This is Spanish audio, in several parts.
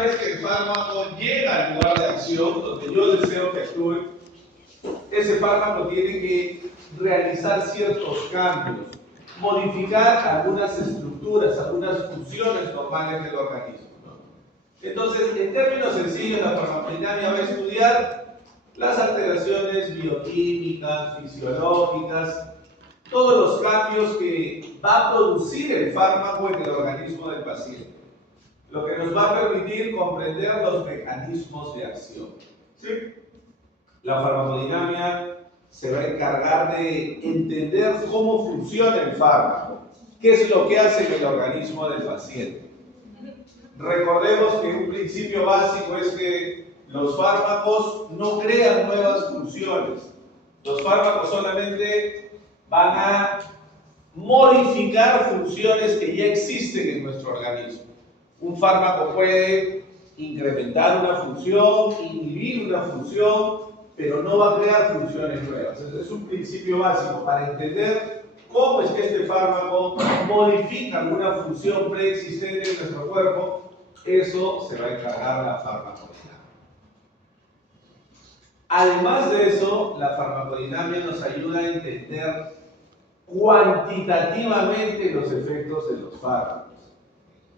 vez que el fármaco llega al lugar de acción, donde yo deseo que actúe, ese fármaco tiene que realizar ciertos cambios, modificar algunas estructuras, algunas funciones normales del organismo, ¿no? Entonces, en términos sencillos, la farmacodinámica va a estudiar las alteraciones bioquímicas, fisiológicas, todos los cambios que va a producir el fármaco en el organismo del paciente, lo que nos va a permitir comprender los mecanismos de acción. ¿Sí? La farmacodinámica se va a encargar de entender cómo funciona el fármaco, qué es lo que hace en el organismo del paciente. Recordemos que un principio básico es que los fármacos no crean nuevas funciones. Los fármacos solamente van a modificar funciones que ya existen en nuestro organismo. Un fármaco puede incrementar una función, inhibir una función, pero no va a crear funciones nuevas. Entonces, es un principio básico para entender cómo es que este fármaco modifica alguna función preexistente en nuestro cuerpo. Eso se va a encargar la farmacodinámica. Además de eso, la farmacodinámica nos ayuda a entender cuantitativamente los efectos de los fármacos.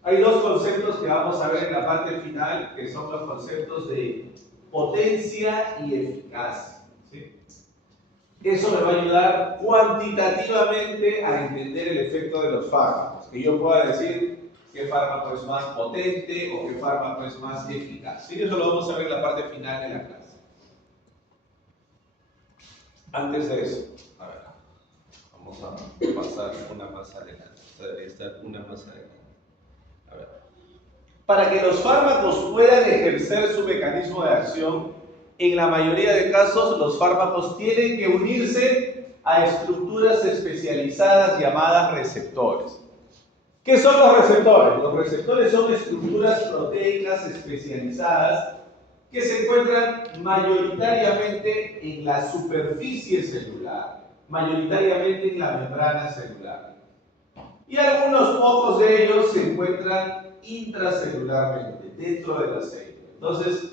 Hay dos conceptos que vamos a ver en la parte final, que son los conceptos de potencia y eficacia. ¿Sí? Eso me va a ayudar cuantitativamente a entender el efecto de los fármacos, que yo pueda decir qué fármaco es más potente o qué fármaco es más eficaz. ¿Sí? Eso lo vamos a ver en la parte final de la clase. Antes de eso, a ver, vamos a pasar una más adelante. Debería estar una más adelante. A ver. Para que los fármacos puedan ejercer su mecanismo de acción, en la mayoría de casos los fármacos tienen que unirse a estructuras especializadas llamadas receptores. ¿Qué son los receptores? Los receptores son estructuras proteicas especializadas que se encuentran mayoritariamente en la superficie celular, mayoritariamente en la membrana celular. Y algunos pocos de ellos se encuentran intracelularmente, dentro de la célula. Entonces,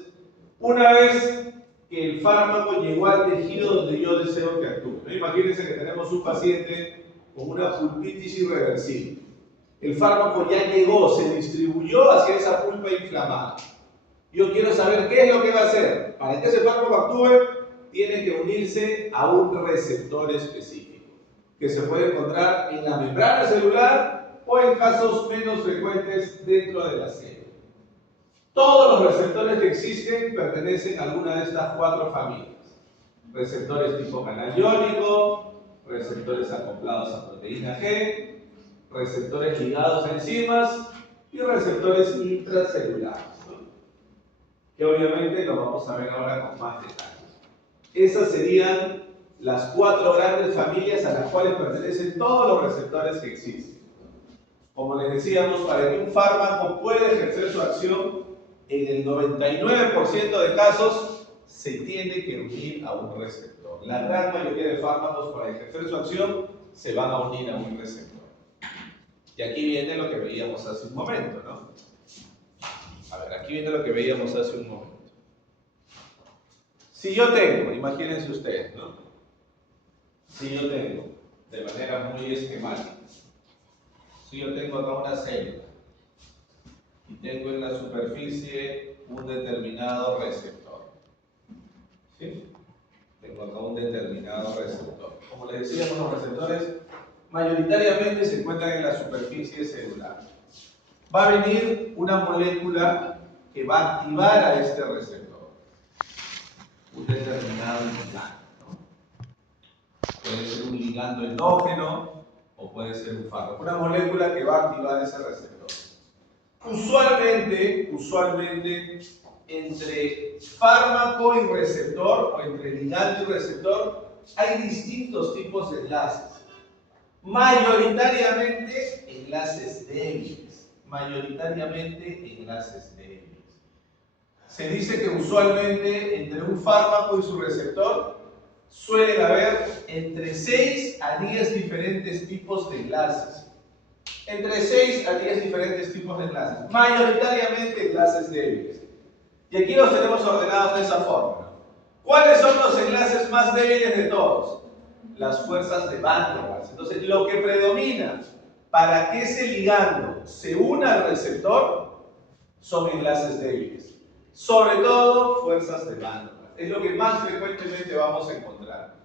una vez que el fármaco llegó al tejido donde yo deseo que actúe, ¿no? Imagínense que tenemos un paciente con una pulpitis irreversible. El fármaco ya llegó, se distribuyó hacia esa pulpa inflamada. Yo quiero saber qué es lo que va a hacer. Para que ese fármaco actúe, tiene que unirse a un receptor específico, que se puede encontrar en la membrana celular o en casos menos frecuentes dentro de la célula. Todos los receptores que existen pertenecen a alguna de estas cuatro familias. Receptores tipo canal iónico, receptores acoplados a proteína G, receptores ligados a enzimas y receptores intracelulares, ¿no? Que obviamente lo vamos a ver ahora con más detalles. Esas serían las cuatro grandes familias a las cuales pertenecen todos los receptores que existen. Como les decíamos, para que un fármaco pueda ejercer su acción, en el 99% de casos se tiene que unir a un receptor. La gran mayoría de fármacos, para ejercer su acción, se van a unir a un receptor. Y aquí viene lo que veíamos hace un momento, ¿no? A ver, aquí viene lo que veíamos hace un momento. Si yo tengo, imagínense ustedes, ¿no? Si yo tengo, de manera muy esquemática, si yo tengo acá una célula y tengo en la superficie un determinado receptor, ¿sí? Tengo acá un determinado receptor. Como les decíamos, los receptores mayoritariamente se encuentran en la superficie celular. Va a venir una molécula que va a activar a este receptor, un determinado ligando, ¿no? Puede ser un ligando endógeno o puede ser un fármaco, una molécula que va a activar ese receptor. Usualmente, entre fármaco y receptor, o entre ligando y receptor, hay distintos tipos de enlaces. Mayoritariamente enlaces débiles. Se dice que usualmente entre un fármaco y su receptor suelen haber entre 6 a 10 diferentes tipos de enlaces. entre 6 a 10 diferentes tipos de enlaces, mayoritariamente enlaces débiles. Y aquí los tenemos ordenados de esa forma. ¿Cuáles son los enlaces más débiles de todos? Las fuerzas de Van der Waals. Entonces, lo que predomina para que ese ligando se una al receptor son enlaces débiles. Sobre todo, fuerzas de Van der Waals. Es lo que más frecuentemente vamos a encontrar.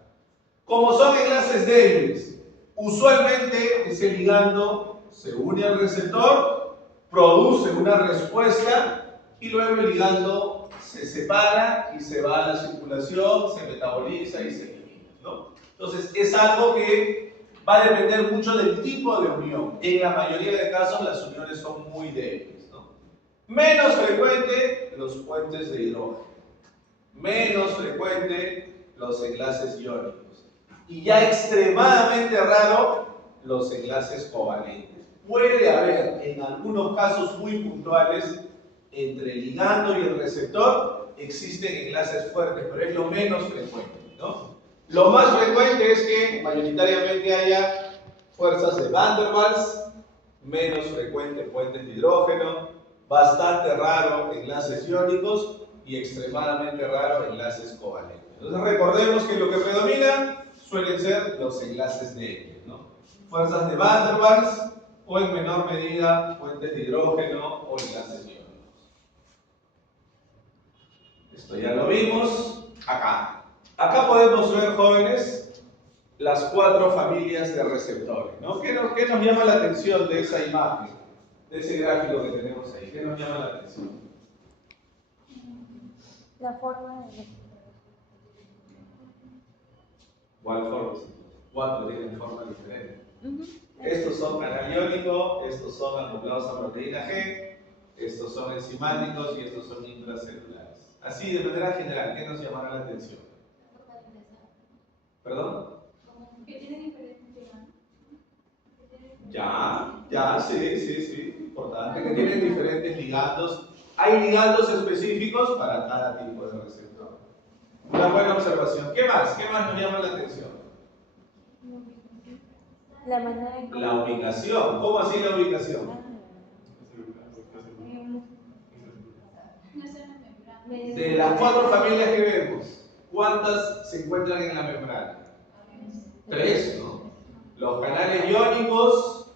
Como son enlaces débiles, usualmente ese ligando se une al receptor, produce una respuesta y luego el ligando se separa y se va a la circulación, se metaboliza y se elimina, ¿no? Entonces es algo que va a depender mucho del tipo de unión. En la mayoría de casos las uniones son muy débiles, ¿no? Menos frecuente los puentes de hidrógeno. Menos frecuente los enlaces iónicos. Y ya extremadamente raro los enlaces covalentes. Puede haber en algunos casos muy puntuales entre el ligando y el receptor existen enlaces fuertes, pero es lo menos frecuente, ¿no? Lo más frecuente es que mayoritariamente haya fuerzas de Van der Waals, menos frecuente puentes de hidrógeno, bastante raro enlaces iónicos y extremadamente raro enlaces covalentes. Entonces recordemos que lo que predomina suelen ser los enlaces débiles, ¿no? Fuerzas de Van der Waals o en menor medida puentes de hidrógeno o enlaces iónicos. Esto ya lo vimos acá. Acá podemos ver, jóvenes, las 4 familias de receptores, ¿no? ¿Qué nos llama la atención de esa imagen, de ese gráfico que tenemos ahí? ¿Qué nos llama la atención? La forma de... ¿Cuál forma? 4 tienen forma diferente. Estos son canal iónico, estos son acoplados a proteína G, estos son enzimáticos y estos son intracelulares. Así, de manera general, ¿qué nos llamará la atención? ¿Perdón? ¿Que tienen diferentes ligandos? Ya, sí, importante, que tienen diferentes ligandos. Hay ligandos específicos para cada tipo de receptor. Una buena observación. ¿Qué más? ¿Qué más nos llama la atención? La manera en La ubicación. ¿Cómo así la ubicación? De las 4 familias que vemos, ¿cuántas se encuentran en la membrana? 3, ¿no? Los canales iónicos,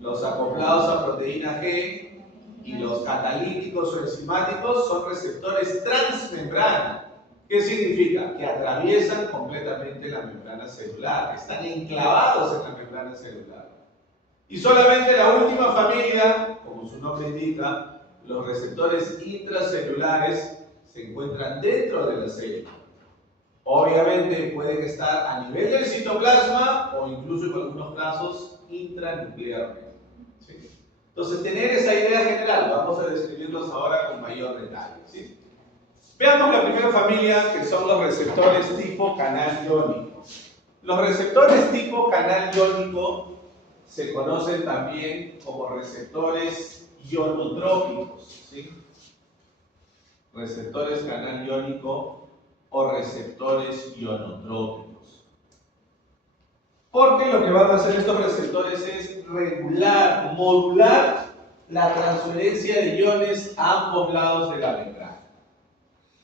los acoplados a proteína G y los catalíticos o enzimáticos son receptores transmembrana. ¿Qué significa? Que atraviesan completamente la membrana celular, están enclavados en la membrana celular. Y solamente la última familia, como su nombre indica, los receptores intracelulares, se encuentran dentro de la célula. Obviamente pueden estar a nivel del citoplasma o incluso en algunos casos intranuclearmente. ¿Sí? Entonces, tener esa idea general, vamos a describirlos ahora con mayor detalle. ¿Sí? Veamos la primera familia, que son los receptores tipo canal iónico. Los receptores tipo canal iónico se conocen también como receptores ionotrópicos. ¿Sí? Receptores canal iónico o receptores ionotrópicos. Porque lo que van a hacer estos receptores es regular, modular la transferencia de iones a ambos lados de la membrana.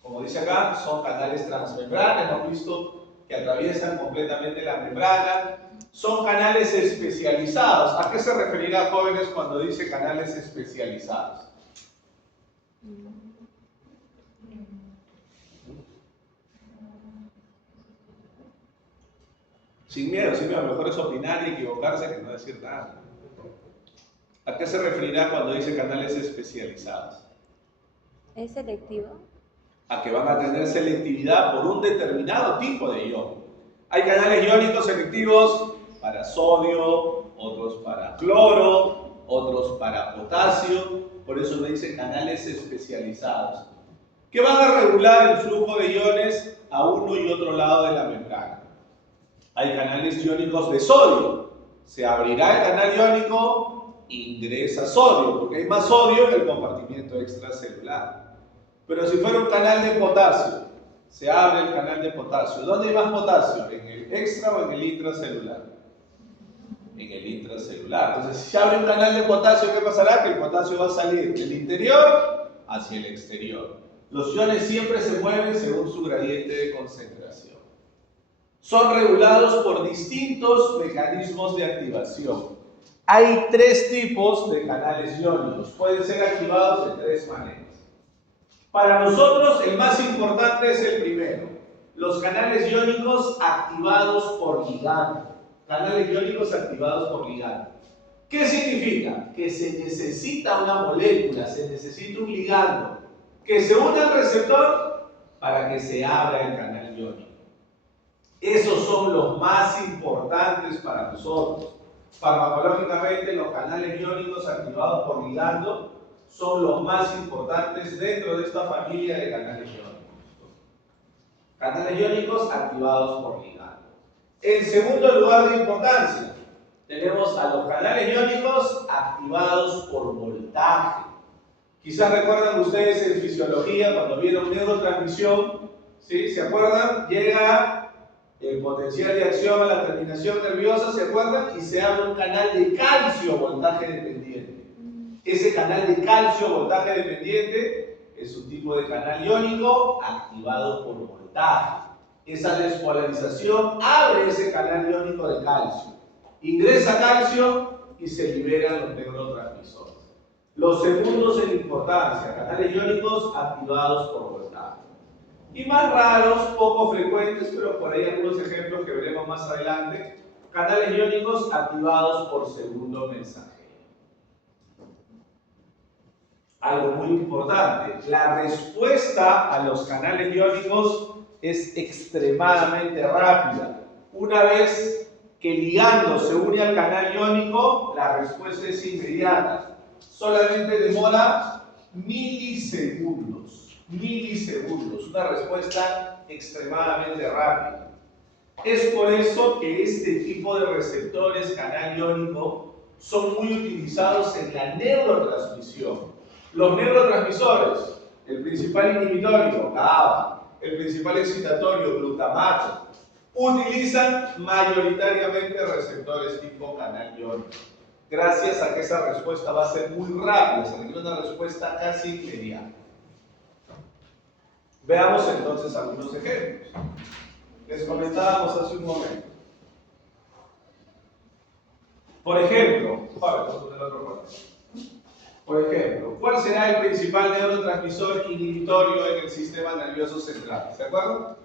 Como dice acá, son canales transmembrana, hemos visto que atraviesan completamente la membrana. Son canales especializados. ¿A qué se referirá, jóvenes, cuando dice canales especializados? Sin miedo, mejor es opinar y equivocarse que no decir nada. ¿A qué se referirá cuando dice canales especializados? ¿Es selectivo? A que van a tener selectividad por un determinado tipo de ion. Hay canales iónicos selectivos para sodio, otros para cloro, otros para potasio, por eso le dicen canales especializados, que van a regular el flujo de iones a uno y otro lado de la membrana. Hay canales iónicos de sodio, se abrirá el canal iónico, ingresa sodio, porque hay más sodio en el compartimiento extracelular. Pero si fuera un canal de potasio, se abre el canal de potasio. ¿Dónde hay más potasio? ¿En el extra o en el intracelular? en el intracelular. Entonces, si se abre un canal de potasio, ¿qué pasará? Que el potasio va a salir del interior hacia el exterior. Los iones siempre se mueven según su gradiente de concentración. Son regulados por distintos mecanismos de activación. Hay 3 tipos de canales iónicos. Pueden ser activados de 3 maneras. Para nosotros, el más importante es el primero. Los canales iónicos activados por ligando. Canales iónicos activados por ligando. ¿Qué significa? Que se necesita una molécula, se necesita un ligando que se une al receptor para que se abra el canal iónico. Esos son los más importantes para nosotros. Farmacológicamente, los canales iónicos activados por ligando son los más importantes dentro de esta familia de canales iónicos. Canales iónicos activados por ligando. En segundo lugar de importancia, tenemos a los canales iónicos activados por voltaje. Quizás recuerdan ustedes en fisiología cuando vieron neurotransmisión, ¿sí? ¿Se acuerdan? Llega el potencial de acción a la terminación nerviosa, ¿se acuerdan? Y se abre un canal de calcio voltaje dependiente. Ese canal de calcio voltaje dependiente es un tipo de canal iónico activado por voltaje. Esa despolarización abre ese canal iónico de calcio. Ingresa calcio y se liberan los neurotransmisores. Los segundos en importancia, canales iónicos activados por voltaje. Y más raros, poco frecuentes, pero por ahí algunos ejemplos que veremos más adelante, canales iónicos activados por segundo mensajero. Algo muy importante, la respuesta a los canales iónicos es extremadamente rápida. Una vez que el ligando se une al canal iónico, la respuesta es inmediata. Solamente demora milisegundos. Milisegundos, una respuesta extremadamente rápida. Es por eso que este tipo de receptores canal iónico son muy utilizados en la neurotransmisión. Los neurotransmisores, el principal inhibitorio, GABA, el principal excitatorio, glutamato, utilizan mayoritariamente receptores tipo canal iónico. Gracias a que esa respuesta va a ser muy rápida, se requiere una respuesta casi inmediata. Veamos entonces algunos ejemplos. Les comentábamos hace un momento. Por ejemplo, ¿cuál será el principal neurotransmisor inhibitorio en el sistema nervioso central? ¿Se acuerdan?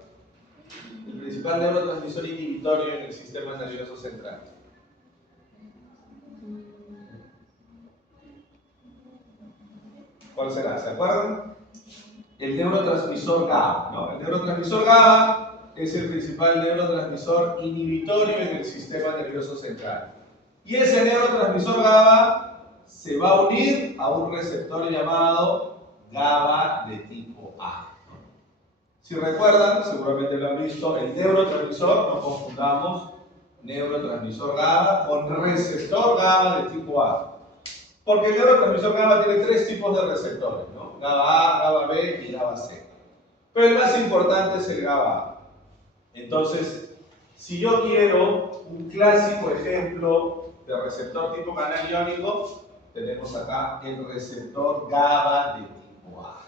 El principal neurotransmisor inhibitorio en el sistema nervioso central. ¿Cuál será? ¿Se acuerdan? El neurotransmisor GABA, ¿no? El neurotransmisor GABA es el principal neurotransmisor inhibitorio en el sistema nervioso central. Y ese neurotransmisor GABA se va a unir a un receptor llamado GABA de tipo A. Si recuerdan, seguramente lo han visto, el neurotransmisor, no confundamos neurotransmisor GABA con receptor GABA de tipo A. Porque el neurotransmisor GABA tiene 3 tipos de receptores, ¿no? GABA A, GABA B y GABA C. Pero el más importante es el GABA A. Entonces, si yo quiero un clásico ejemplo de receptor tipo canal iónico, tenemos acá el receptor GABA de tipo A.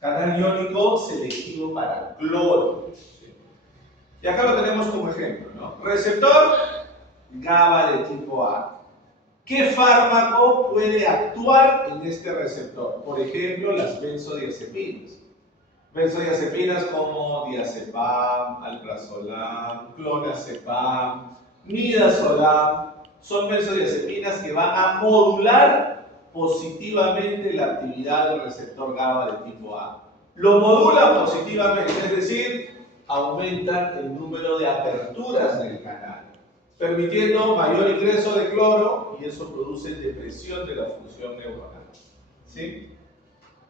Canal iónico selectivo para cloro. ¿Sí? Y acá lo tenemos como ejemplo, ¿no? Receptor GABA de tipo A. ¿Qué fármaco puede actuar en este receptor? Por ejemplo, las benzodiazepinas. Benzodiazepinas como diazepam, alprazolam, clonazepam, midazolam, son benzodiazepinas que van a modular positivamente la actividad del receptor GABA de tipo A. Lo modulan positivamente, es decir, aumentan el número de aperturas del canal, permitiendo mayor ingreso de cloro y eso produce depresión de la función neuronal. ¿Sí?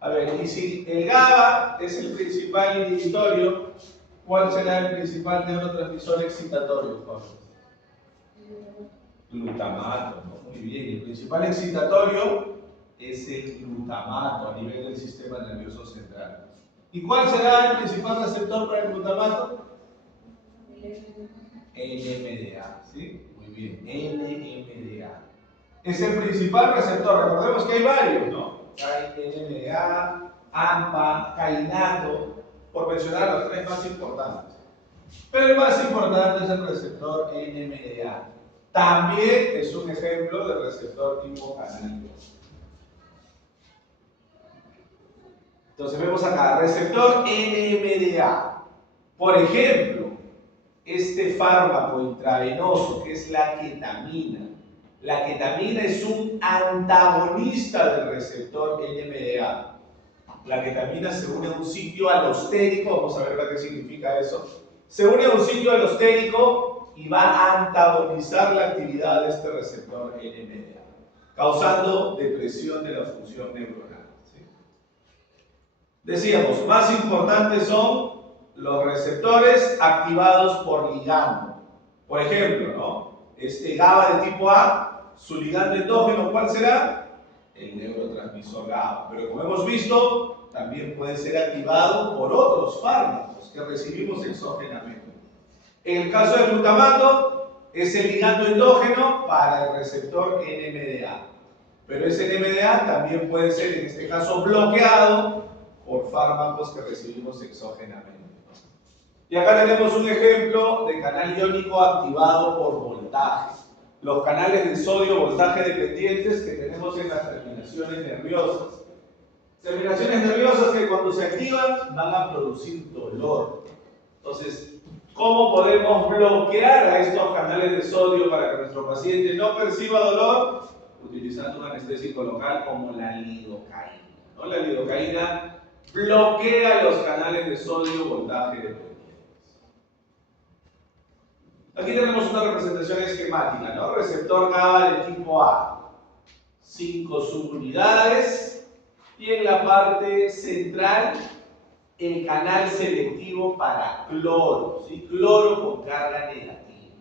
A ver, y si el GABA es el principal inhibitorio, ¿cuál será el principal neurotransmisor excitatorio, Jorge? Glutamato, ¿no? Muy bien, el principal excitatorio es el glutamato a nivel del sistema nervioso central. ¿Y cuál será el principal receptor para el glutamato? El NMDA, ¿sí? Muy Muy bien, NMDA. Es el principal receptor. Recordemos que hay varios, ¿no? Hay NMDA, AMPA, kainato, por mencionar los tres más importantes. Pero el más importante es el receptor NMDA. También es un ejemplo de receptor tipo canal. Entonces vemos acá, receptor NMDA. Por ejemplo, este fármaco intravenoso que es la ketamina. La ketamina es un antagonista del receptor NMDA. La ketamina se une a un sitio alostérico, vamos a ver qué significa eso. Se une a un sitio alostérico y va a antagonizar la actividad de este receptor NMDA, causando depresión de la función neuronal. ¿Sí? Decíamos, más importantes son los receptores activados por ligando. Por ejemplo, ¿no? Este GABA de tipo A, su ligando endógeno, ¿cuál será? El neurotransmisor GABA. Pero como hemos visto, también puede ser activado por otros fármacos que recibimos exógenamente. En el caso del glutamato, es el ligando endógeno para el receptor NMDA. Pero ese NMDA también puede ser, en este caso, bloqueado por fármacos que recibimos exógenamente. Y acá tenemos un ejemplo de canal iónico activado por voltaje. Los canales de sodio voltaje dependientes que tenemos en las terminaciones nerviosas. Terminaciones nerviosas que cuando se activan van a producir dolor. Entonces, ¿cómo podemos bloquear a estos canales de sodio para que nuestro paciente no perciba dolor? Utilizando un anestésico local como la lidocaína, ¿no? La lidocaína bloquea los canales de sodio voltaje dependientes. Aquí tenemos una representación esquemática, ¿no? Receptor GABA de tipo A, 5 subunidades, y en la parte central el canal selectivo para cloro, ¿sí? Cloro con carga negativa.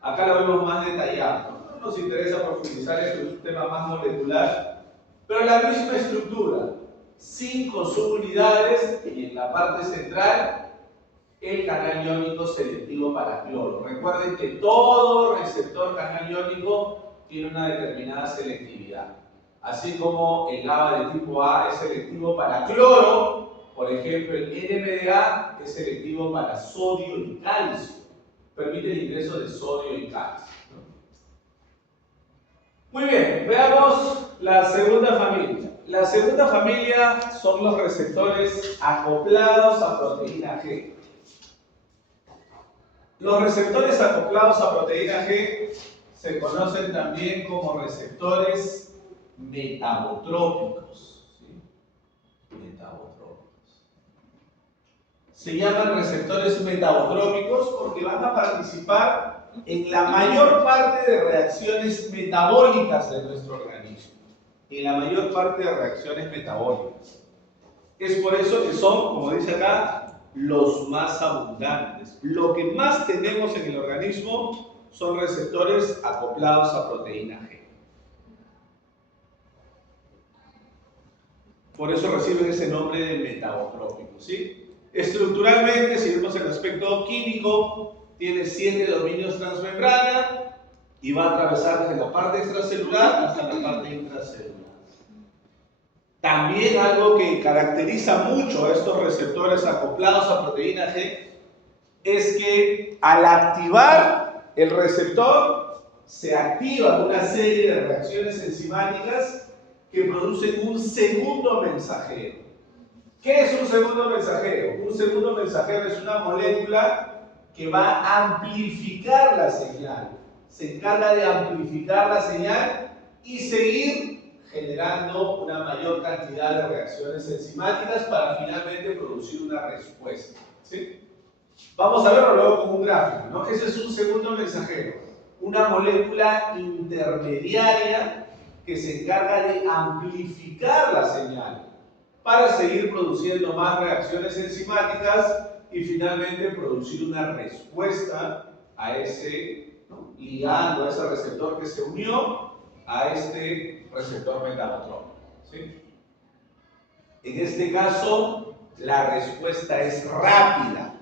Acá lo vemos más detallado, no nos interesa profundizar, esto es un tema más molecular, pero la misma estructura, 5 subunidades y en la parte central el canal iónico selectivo para cloro. Recuerden que todo receptor canal iónico tiene una determinada selectividad. Así como el GABA de tipo A es selectivo para cloro, por ejemplo, el NMDA es selectivo para sodio y calcio. Permite el ingreso de sodio y calcio. Muy bien, veamos la segunda familia. La segunda familia son los receptores acoplados a proteína G. Los receptores acoplados a proteína G se conocen también como receptores metabotrópicos. ¿Sí? Metabotrópicos. Se llaman receptores metabotrópicos porque van a participar en la mayor parte de reacciones metabólicas de nuestro organismo. En la mayor parte de reacciones metabólicas. Es por eso que son, como dice acá, los más abundantes. Lo que más tenemos en el organismo son receptores acoplados a proteína G. Por eso reciben ese nombre de metabotrópicos, ¿sí? Estructuralmente, si vemos el aspecto químico, tiene 7 dominios transmembrana y va a atravesar desde la parte extracelular hasta la parte intracelular. También algo que caracteriza mucho a estos receptores acoplados a proteína G es que al activar el receptor se activa una serie de reacciones enzimáticas que producen un segundo mensajero. ¿Qué es un segundo mensajero? Un segundo mensajero es una molécula que va a amplificar la señal. Se encarga de amplificar la señal y seguir generando una mayor cantidad de reacciones enzimáticas para finalmente producir una respuesta. ¿Sí? Vamos a verlo luego con un gráfico, ¿no? Ese es un segundo mensajero, una molécula intermediaria que se encarga de amplificar la señal para seguir produciendo más reacciones enzimáticas y finalmente producir una respuesta a ese, ¿no?, ligando, a ese receptor que se unió a este receptor metabotrópico. ¿Sí? En este caso, la respuesta es rápida.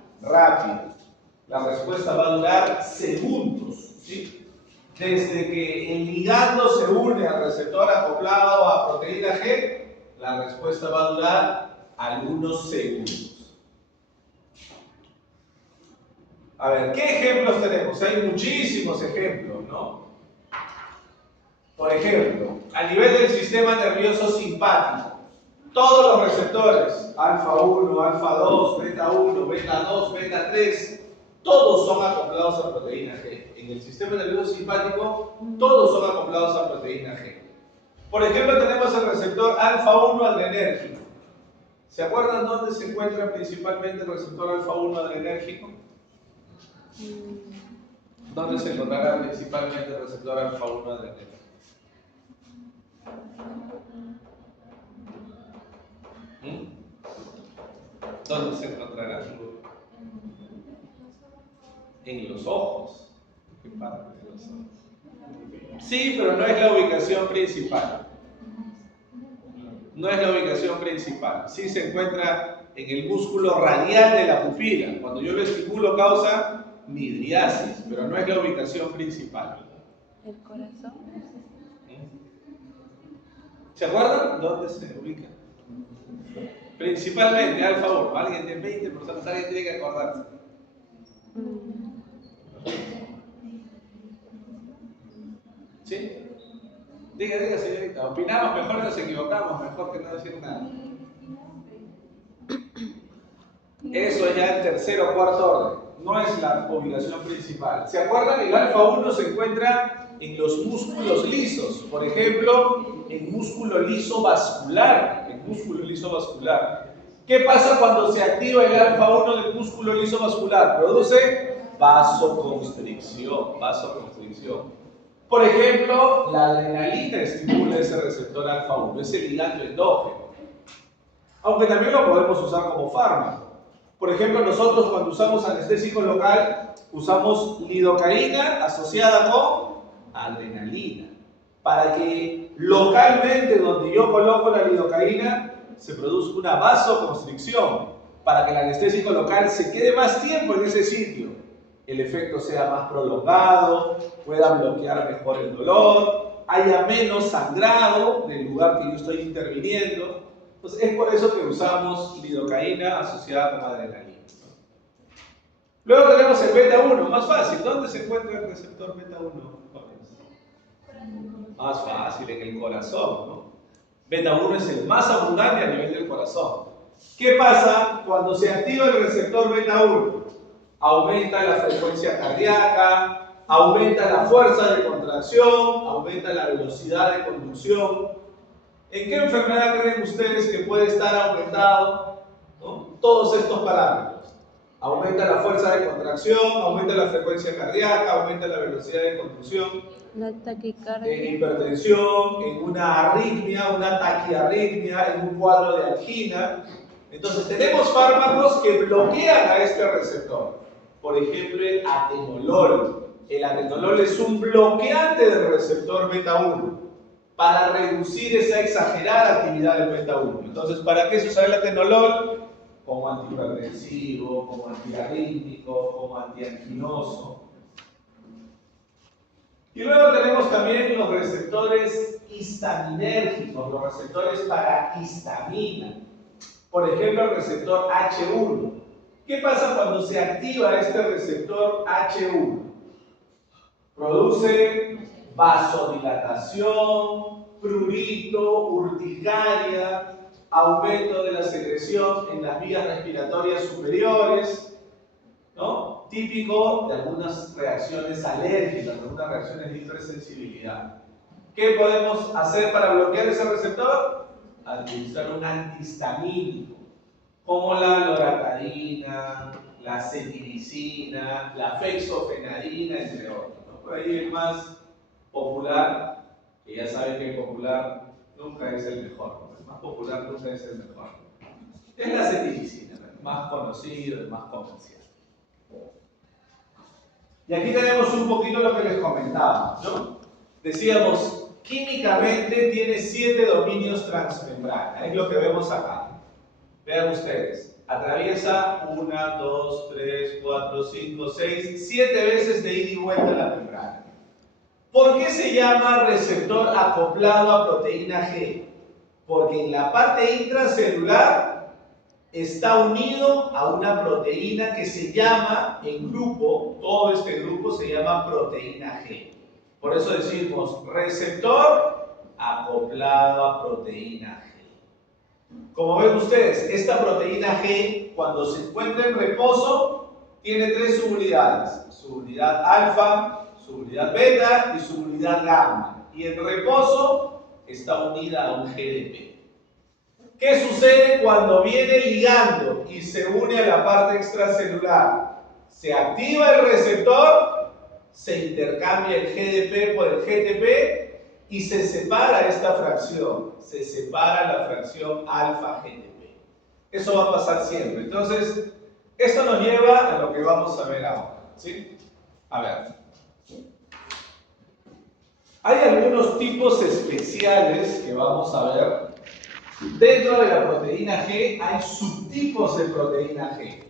La respuesta va a durar segundos. ¿Sí? Desde que el ligando se une al receptor acoplado a proteína G, la respuesta va a durar algunos segundos. A ver, ¿qué ejemplos tenemos? Hay muchísimos ejemplos, ¿no? Por ejemplo, a nivel del sistema nervioso simpático, todos los receptores, alfa 1, alfa 2, beta 1, beta 2, beta 3, todos son acoplados a proteína G. En el sistema nervioso simpático, todos son acoplados a proteína G. Por ejemplo, tenemos el receptor alfa 1 adrenérgico. ¿Se acuerdan dónde se encuentra principalmente el receptor alfa 1 adrenérgico? ¿Dónde se encontrará principalmente el receptor alfa 1 adrenérgico? ¿Dónde se encontrará? En los ojos. ¿Qué parte de los ojos? Sí, pero no es la ubicación principal. No es la ubicación principal. Sí se encuentra en el músculo radial de la pupila. Cuando yo lo estimulo causa midriasis, pero no es la ubicación principal. ¿El corazón? ¿Se acuerdan? ¿Dónde se ubica? Principalmente, alfa 1. Alguien de 20 personas, alguien tiene que acordarse. ¿Sí? Diga, señorita. Opinamos mejor y nos equivocamos, mejor que no decir nada. Eso ya en tercero o cuarto orden. No es la ubicación principal. ¿Se acuerdan? El alfa 1 se encuentra en los músculos lisos. Por ejemplo, en músculo liso vascular. ¿Qué pasa cuando se activa el alfa 1 del músculo liso vascular? Produce vasoconstricción. Por ejemplo, la adrenalina estimula ese receptor alfa 1, ese ligando endógeno. Aunque también lo podemos usar como fármaco. Por ejemplo, nosotros cuando usamos anestésico local, usamos lidocaína asociada con adrenalina. Para que localmente, donde yo coloco la lidocaína, se produzca una vasoconstricción. Para que el anestésico local se quede más tiempo en ese sitio. El efecto sea más prolongado, pueda bloquear mejor el dolor, haya menos sangrado del lugar que yo estoy interviniendo. Entonces es por eso que usamos lidocaína asociada con adrenalina. Luego tenemos el beta 1, más fácil. ¿Dónde se encuentra el receptor beta 1? Más fácil, en el corazón, ¿no? Beta 1 es el más abundante a nivel del corazón. ¿Qué pasa cuando se activa el receptor beta 1? Aumenta la frecuencia cardíaca, aumenta la fuerza de contracción, aumenta la velocidad de conducción. ¿En qué enfermedad creen ustedes que puede estar aumentado, ¿no? Todos estos parámetros? Aumenta la fuerza de contracción, aumenta la frecuencia cardíaca, aumenta la velocidad de conducción. La taquicardia. En hipertensión, en una arritmia, una taquiarritmia, en un cuadro de angina. Entonces tenemos fármacos que bloquean a este receptor. Por ejemplo, el atenolol. El atenolol es un bloqueante del receptor beta 1 para reducir esa exagerada actividad del beta 1. Entonces, ¿para qué se usa el atenolol? Como antihipertensivo, como antiarrítmico, como antianginoso. Y luego tenemos también los receptores histaminérgicos, los receptores para histamina. Por ejemplo, el receptor H1. ¿Qué pasa cuando se activa este receptor H1? Produce vasodilatación, prurito, urticaria, aumento de la secreción en las vías respiratorias superiores, ¿no? Típico de algunas reacciones alérgicas, de algunas reacciones de hipersensibilidad. ¿Qué podemos hacer para bloquear ese receptor? Administrar un antihistamínico, como la loratadina, la cetiricina, la fexofenadina, entre otros, ¿no? Por ahí el más popular, que ya saben que el popular nunca es el mejor, ¿no? El más popular nunca es el mejor. Es la cetiricina, ¿no? El más conocido, el más comercial. Y aquí tenemos un poquito lo que les comentaba, ¿no? Decíamos, químicamente tiene 7 dominios transmembrana, es lo que vemos acá. Vean ustedes, atraviesa 1, 2, 3, 4, 5, 6, 7 veces de ida y vuelta la membrana. ¿Por qué se llama receptor acoplado a proteína G? Porque en la parte intracelular está unido a una proteína que se llama, en grupo, todo este grupo se llama proteína G. Por eso decimos receptor acoplado a proteína G. Como ven ustedes, esta proteína G, cuando se encuentra en reposo, tiene tres subunidades. Subunidad alfa, subunidad beta y subunidad gamma. Y en reposo está unida a un GDP. ¿Qué sucede cuando viene ligando y se une a la parte extracelular? Se activa el receptor, se intercambia el GDP por el GTP y se separa esta fracción. Se separa la fracción alfa-GTP. Eso va a pasar siempre. Entonces, esto nos lleva a lo que vamos a ver ahora. ¿Sí? A ver. Hay algunos tipos especiales que vamos a ver. Dentro de la proteína G hay subtipos de proteína G.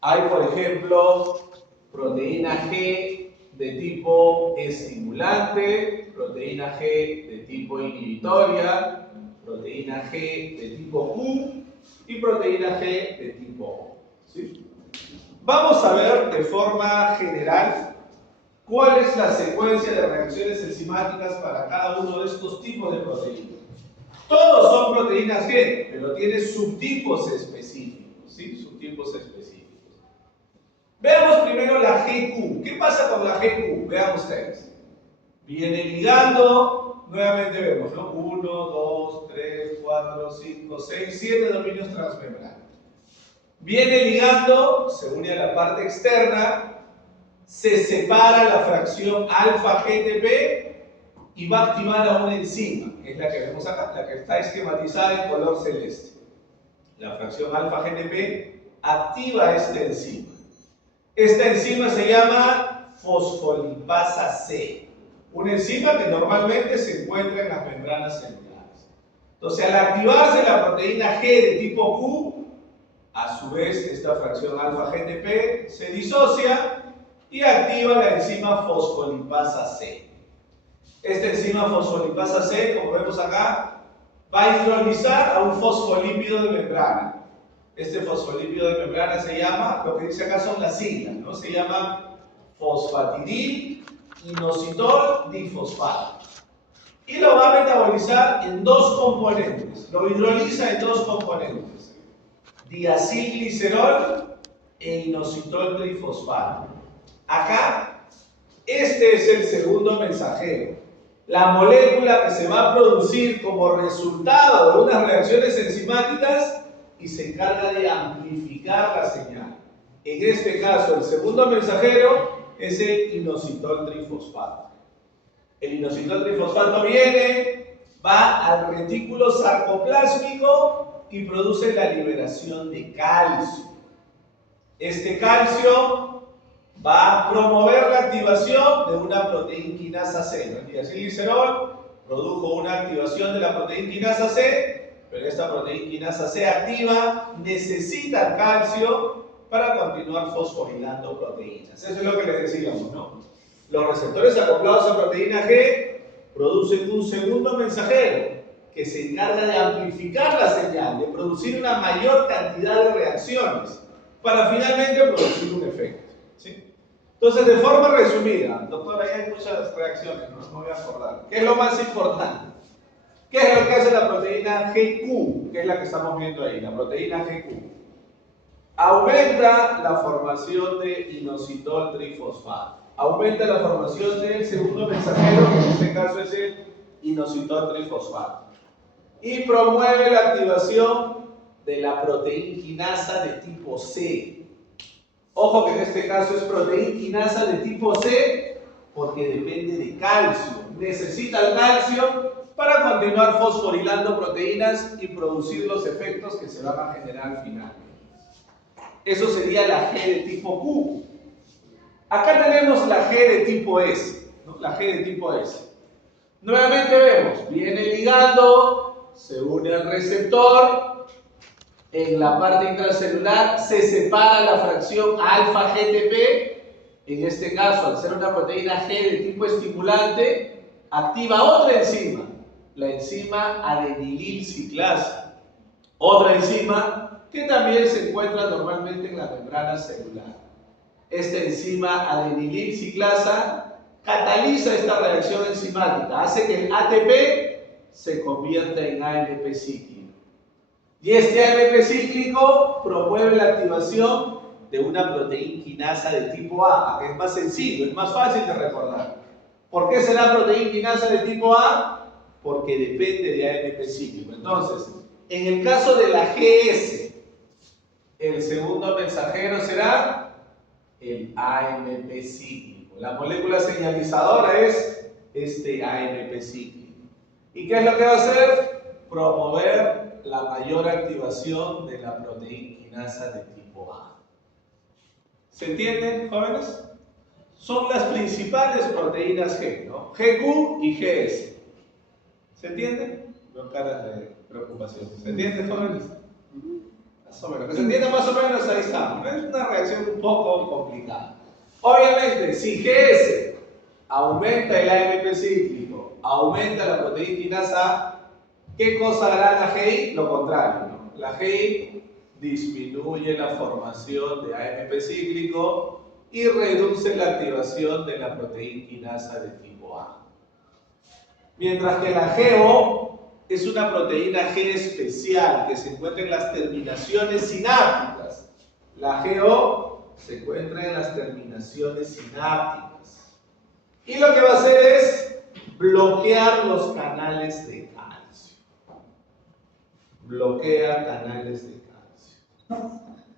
Hay, por ejemplo, proteína G de tipo estimulante, proteína G de tipo inhibitoria, proteína G de tipo Q y proteína G de tipo O. ¿Sí? Vamos a ver de forma general cuál es la secuencia de reacciones enzimáticas para cada uno de estos tipos de proteínas. Todos son proteínas G, pero tiene subtipos específicos, ¿sí? Subtipos específicos. Veamos primero la GQ. ¿Qué pasa con la GQ? Vean ustedes. Viene ligando, nuevamente vemos, ¿no? 1, 2, 3, 4, 5, 6, 7 dominios transmembranos. Viene ligando, se une a la parte externa, se separa la fracción alfa-GTP y va a activar a una enzima, que es la que vemos acá, la que está esquematizada en color celeste. La fracción alfa-GTP activa esta enzima. Esta enzima se llama fosfolipasa C, una enzima que normalmente se encuentra en las membranas celulares. Entonces, al activarse la proteína G de tipo Q, a su vez esta fracción alfa-GTP se disocia y activa la enzima fosfolipasa C. Esta enzima fosfolipasa C, como vemos acá, va a hidrolizar a un fosfolípido de membrana. Este fosfolípido de membrana se llama, lo que dice acá son las siglas, ¿no? Se llama fosfatidil inositol difosfato. Y lo va a metabolizar en dos componentes. Lo hidroliza en dos componentes: diacilglicerol e inositol trifosfato. Acá, este es el segundo mensajero. La molécula que se va a producir como resultado de unas reacciones enzimáticas y se encarga de amplificar la señal. En este caso, el segundo mensajero es el inositol trifosfato. El inositol trifosfato viene, va al retículo sarcoplásmico y produce la liberación de calcio. Este calcio va a promover la activación de una proteína quinasa C. El diacilglicerol produjo una activación de la proteína quinasa C, pero esta proteína quinasa C activa necesita el calcio para continuar fosforilando proteínas. Eso es lo que les decíamos, ¿no? Los receptores acoplados a proteína G producen un segundo mensajero que se encarga de amplificar la señal, de producir una mayor cantidad de reacciones para finalmente producir un efecto. ¿Sí? Entonces, de forma resumida, doctor, ahí hay muchas reacciones, no me voy a acordar. ¿Qué es lo más importante? ¿Qué es lo que hace la proteína GQ? Que es la que estamos viendo ahí, la proteína GQ. Aumenta la formación de inositol trifosfato. Aumenta la formación del segundo mensajero, que en este caso es el inositol trifosfato. Y promueve la activación de la proteína quinasa de tipo C. Ojo que en este caso es proteína quinasa de tipo C porque depende de calcio. Necesita el calcio para continuar fosforilando proteínas y producir los efectos que se van a generar finalmente. Eso sería la G de tipo Q. Acá tenemos la G de tipo S, ¿no? La G de tipo S. Nuevamente vemos, viene ligando, se une al receptor, en la parte intracelular se separa la fracción alfa-GTP, En este caso, al ser una proteína G de tipo estimulante, activa otra enzima, la enzima adenilil ciclasa. Otra enzima que también se encuentra normalmente en la membrana celular. Esta enzima adenilil ciclasa cataliza esta reacción enzimática, hace que el ATP se convierta en AMP cíclico. Y este AMP cíclico promueve la activación de una proteína quinasa de tipo A, que es más sencillo, es más fácil de recordar. ¿Por qué será proteína quinasa de tipo A? Porque depende de AMP cíclico. Entonces, en el caso de la GS, el segundo mensajero será el AMP cíclico. La molécula señalizadora es este AMP cíclico. ¿Y qué es lo que va a hacer? Promover la mayor activación de la proteína quinasa de tipo A. ¿Se entienden, jóvenes? Son las principales proteínas G, ¿no? GQ y GS. ¿Se entienden? Veo caras de preocupación. ¿Se entiende, jóvenes? Más o menos. Que se entienda más o menos, ahí estamos. Es una reacción un poco complicada. Obviamente, si GS aumenta el AMP cíclico, aumenta la proteína quinasa A, ¿qué cosa hará la GI? Lo contrario, ¿no? La GI disminuye la formación de AMP cíclico y reduce la activación de la proteína quinasa de tipo A. Mientras que la GO es una proteína G especial que se encuentra en las terminaciones sinápticas. La GO se encuentra en las terminaciones sinápticas. Y lo que va a hacer es bloquear los canales de calcio. Bloquea canales de calcio.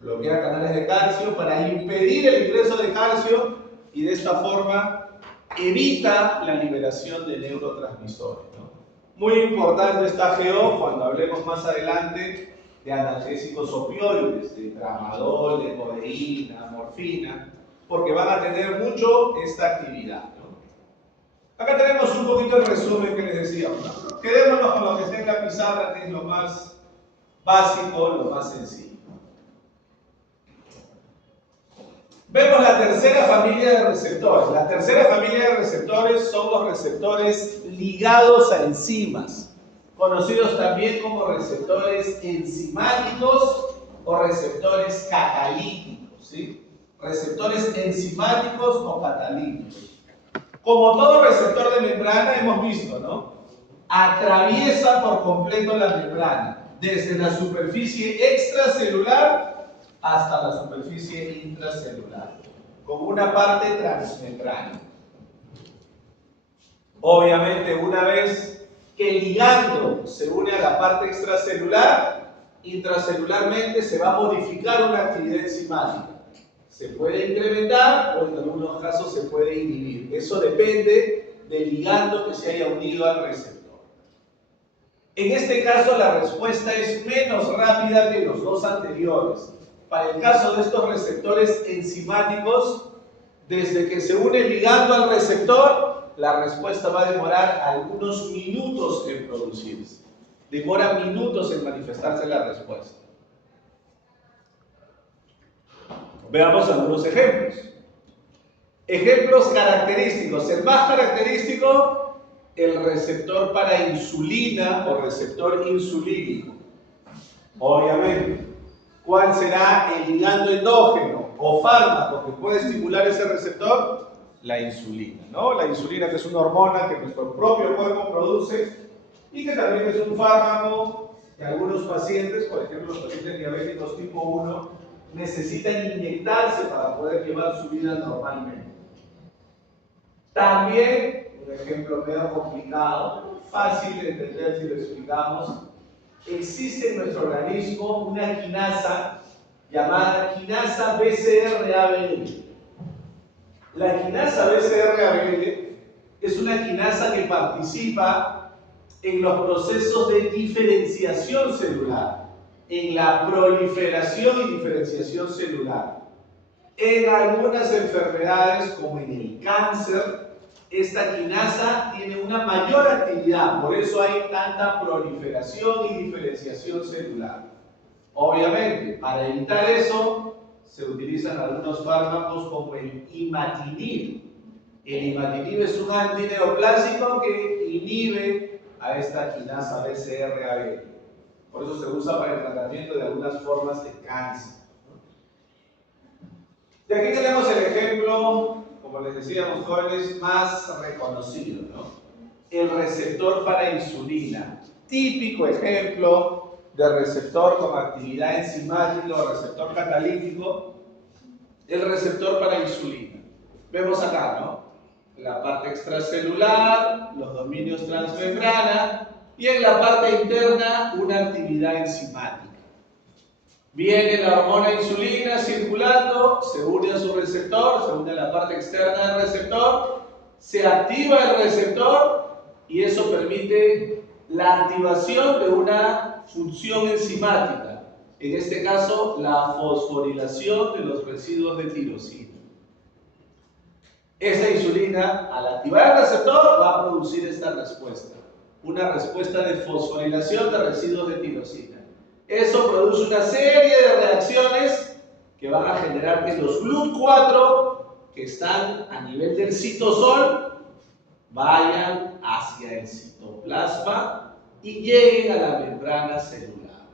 Bloquea canales de calcio para impedir el ingreso de calcio y de esta forma evita la liberación de neurotransmisores, ¿no? Muy importante esta GO cuando hablemos más adelante de analgésicos opioides, de tramadol, de codeína, morfina, porque van a tener mucho esta actividad, ¿no? Acá tenemos un poquito el resumen que les decíamos, ¿no? Quedémonos con lo que está en la pizarra, que es lo más básico, lo más sencillo. Vemos la tercera familia de receptores. La tercera familia de receptores son los receptores ligados a enzimas, conocidos también como receptores enzimáticos o receptores catalíticos, ¿sí? Receptores enzimáticos o catalíticos. Como todo receptor de membrana hemos visto, ¿no? Atraviesa por completo la membrana, desde la superficie extracelular hasta la superficie intracelular, con una parte transmembrana. Obviamente, una vez que el ligando se une a la parte extracelular, intracelularmente se va a modificar una actividad enzimática. Se puede incrementar o en algunos casos se puede inhibir. Eso depende del ligando que se haya unido al receptor. En este caso, la respuesta es menos rápida que los dos anteriores. Para el caso de estos receptores enzimáticos, desde que se une el ligando al receptor, la respuesta va a demorar algunos minutos en producirse. Demora minutos en manifestarse la respuesta. Veamos algunos ejemplos. Ejemplos característicos. El más característico, el receptor para insulina o receptor insulínico. Obviamente. ¿Cuál será el ligando endógeno o fármaco que puede estimular ese receptor? La insulina, ¿no? La insulina, que es una hormona que nuestro propio cuerpo produce y que también es un fármaco que algunos pacientes, por ejemplo los pacientes diabéticos tipo 1, necesitan inyectarse para poder llevar su vida normalmente. También, un ejemplo medio complicado, fácil de entender si lo explicamos, existe en nuestro organismo una quinasa llamada quinasa BCR-ABL. La quinasa BCR-ABL es una quinasa que participa en los procesos de diferenciación celular, en la proliferación y diferenciación celular. En algunas enfermedades, como en el cáncer, esta quinasa tiene una mayor actividad, por eso hay tanta proliferación y diferenciación celular. Obviamente, para evitar eso, se utilizan algunos fármacos como el imatinib. El imatinib es un antineoplásico que inhibe a esta quinasa BCR-ABL. Por eso se usa para el tratamiento de algunas formas de cáncer. De aquí tenemos el ejemplo, como les decíamos, jóvenes, más reconocido, ¿no? El receptor para insulina. Típico ejemplo de receptor con actividad enzimática o receptor catalítico, el receptor para insulina. Vemos acá, ¿no? La parte extracelular, los dominios transmembrana y en la parte interna una actividad enzimática. Viene la hormona insulina circulando, se une a su receptor, se une a la parte externa del receptor, se activa el receptor y eso permite la activación de una función enzimática, en este caso la fosforilación de los residuos de tirosina. Esta insulina, al activar el receptor, va a producir esta respuesta, una respuesta de fosforilación de residuos de tirosina. Eso produce una serie de reacciones que van a generar que los GLUT4 que están a nivel del citosol vayan hacia el citoplasma y lleguen a la membrana celular.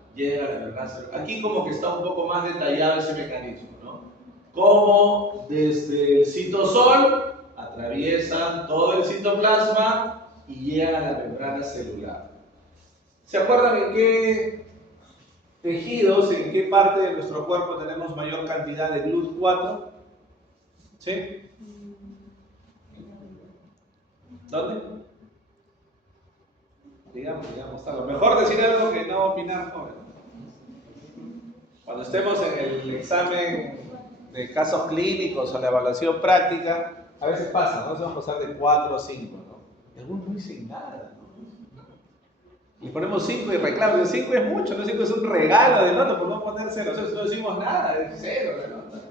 Aquí como que está un poco más detallado ese mecanismo, ¿no? Cómo desde el citosol atraviesan todo el citoplasma y llegan a la membrana celular. ¿Se acuerdan en qué tejidos, en qué parte de nuestro cuerpo tenemos mayor cantidad de GLUT4? ¿Sí? ¿Dónde? Digamos, a lo mejor decir algo que no opinar, joven. Cuando estemos en el examen de casos clínicos o la evaluación práctica, a veces pasa, ¿no? Se van a pasar de 4 o 5, ¿no? Y algunos no dicen nada, ¿no? Y ponemos 5 y reclamos, 5 es mucho, no 5 es un regalo de nota, podemos poner 0, o sea, no decimos nada, es 0 de nota.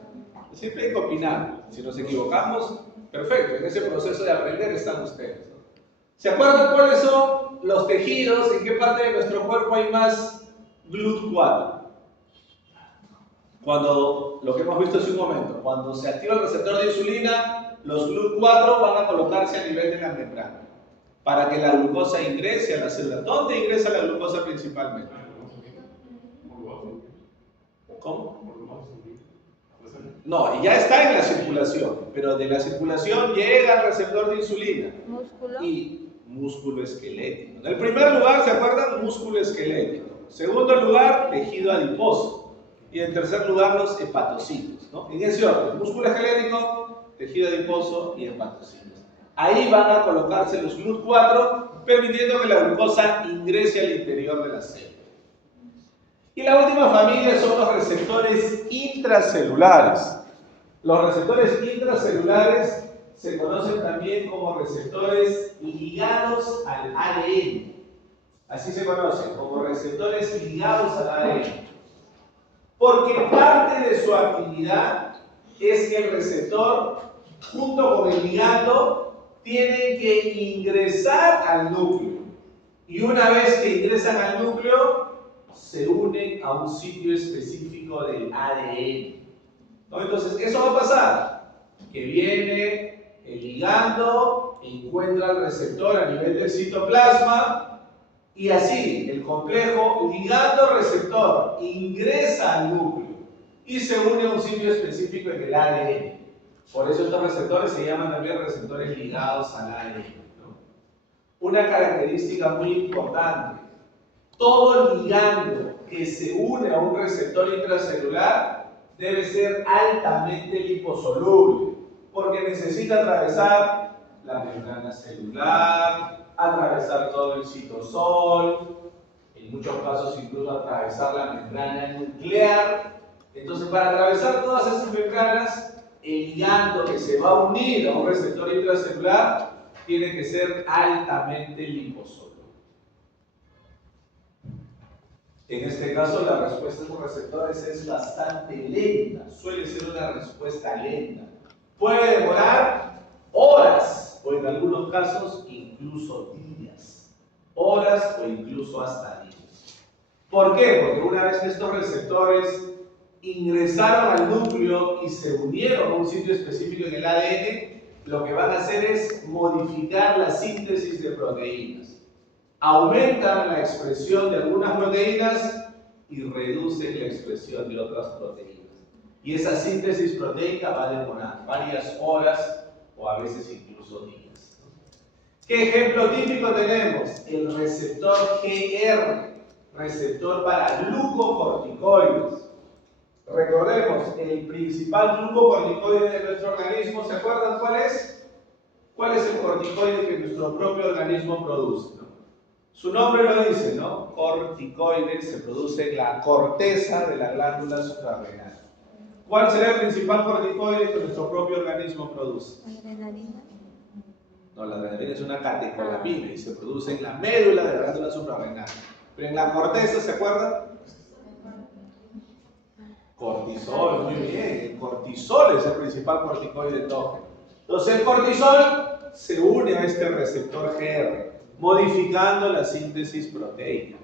Siempre hay que opinar, si nos equivocamos, perfecto, en ese proceso de aprender están ustedes, ¿no? ¿Se acuerdan cuáles son los tejidos, en qué parte de nuestro cuerpo hay más GLUT4? Cuando, lo que hemos visto hace un momento, cuando se activa el receptor de insulina, los GLUT4 van a colocarse a nivel de la membrana para que la glucosa ingrese a la célula. ¿Dónde ingresa la glucosa principalmente? ¿Cómo? No, ya está en la circulación, pero de la circulación llega al receptor de insulina. Músculo. Y músculo esquelético. En el primer lugar, ¿se acuerdan? Músculo esquelético. Segundo lugar, tejido adiposo. Y en tercer lugar, los hepatocitos, ¿no? En ese orden, músculo esquelético, tejido adiposo y hepatocitos. Ahí van a colocarse los GLUT4, permitiendo que la glucosa ingrese al interior de la célula. Y la última familia son los receptores intracelulares. Los receptores intracelulares se conocen también como receptores ligados al ADN. Así se conocen, como receptores ligados al ADN. Porque parte de su actividad es que el receptor, junto con el ligando, tienen que ingresar al núcleo. Y una vez que ingresan al núcleo, se unen a un sitio específico del ADN, ¿no? Entonces, ¿qué eso va a pasar? Que viene el ligando, encuentra el receptor a nivel del citoplasma y así el complejo ligando-receptor ingresa al núcleo y se une a un sitio específico en el ADN. Por eso estos receptores se llaman también receptores ligados al ADN, ¿no? Una característica muy importante: todo ligando que se une a un receptor intracelular debe ser altamente liposoluble, porque necesita atravesar la membrana celular, atravesar todo el citosol, en muchos casos incluso atravesar la membrana nuclear. Entonces, para atravesar todas esas membranas, el ligando que se va a unir a un receptor intracelular tiene que ser altamente liposoluble. En este caso, la respuesta de los receptores es bastante lenta, suele ser una respuesta lenta. Puede demorar horas, o en algunos casos incluso días. Horas o incluso hasta días. ¿Por qué? Porque una vez que estos receptores ingresaron al núcleo y se unieron a un sitio específico en el ADN, lo que van a hacer es modificar la síntesis de proteínas. Aumentan la expresión de algunas proteínas y reducen la expresión de otras proteínas. Y esa síntesis proteica va a demorar varias horas o a veces incluso días. ¿Qué ejemplo típico tenemos? El receptor GR, receptor para glucocorticoides. Recordemos, el principal glucocorticoide de nuestro organismo, ¿se acuerdan cuál es? ¿Cuál es el corticoide que nuestro propio organismo produce? ¿No? Su nombre lo dice, ¿no? Corticoide se produce en la corteza de la glándula suprarrenal. ¿Cuál será el principal corticoide que nuestro propio organismo produce? Adrenalina. No, la adrenalina es una catecolamina y se produce en la médula de la glándula suprarrenal. Pero en la corteza, ¿se acuerdan? Cortisol, muy bien. El cortisol es el principal corticoide endógeno. Entonces el cortisol se une a este receptor GR, modificando la síntesis proteica.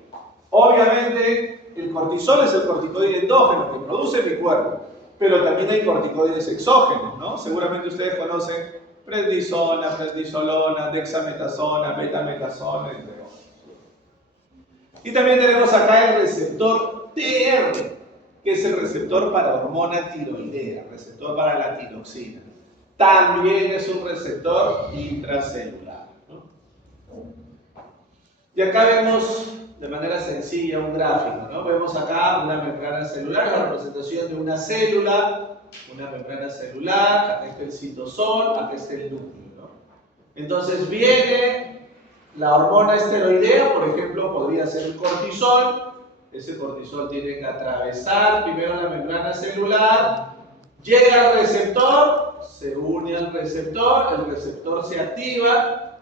Obviamente, el cortisol es el corticoide endógeno que produce mi cuerpo, pero también hay corticoides exógenos, ¿no? Seguramente ustedes conocen prednisona, prednisolona, dexametasona, betametasona, entre otros. Y también tenemos acá el receptor TR, que es el receptor para hormona tiroidea, receptor para la tiroxina. También es un receptor intracelular, ¿no? Y acá vemos de manera sencilla un gráfico, ¿no? Vemos acá una membrana celular, la representación de una célula, una membrana celular, acá está el citosol, acá está el núcleo, ¿no? Entonces viene la hormona esteroidea, por ejemplo, podría ser el cortisol. Ese cortisol tiene que atravesar primero la membrana celular, llega al receptor, se une al receptor, el receptor se activa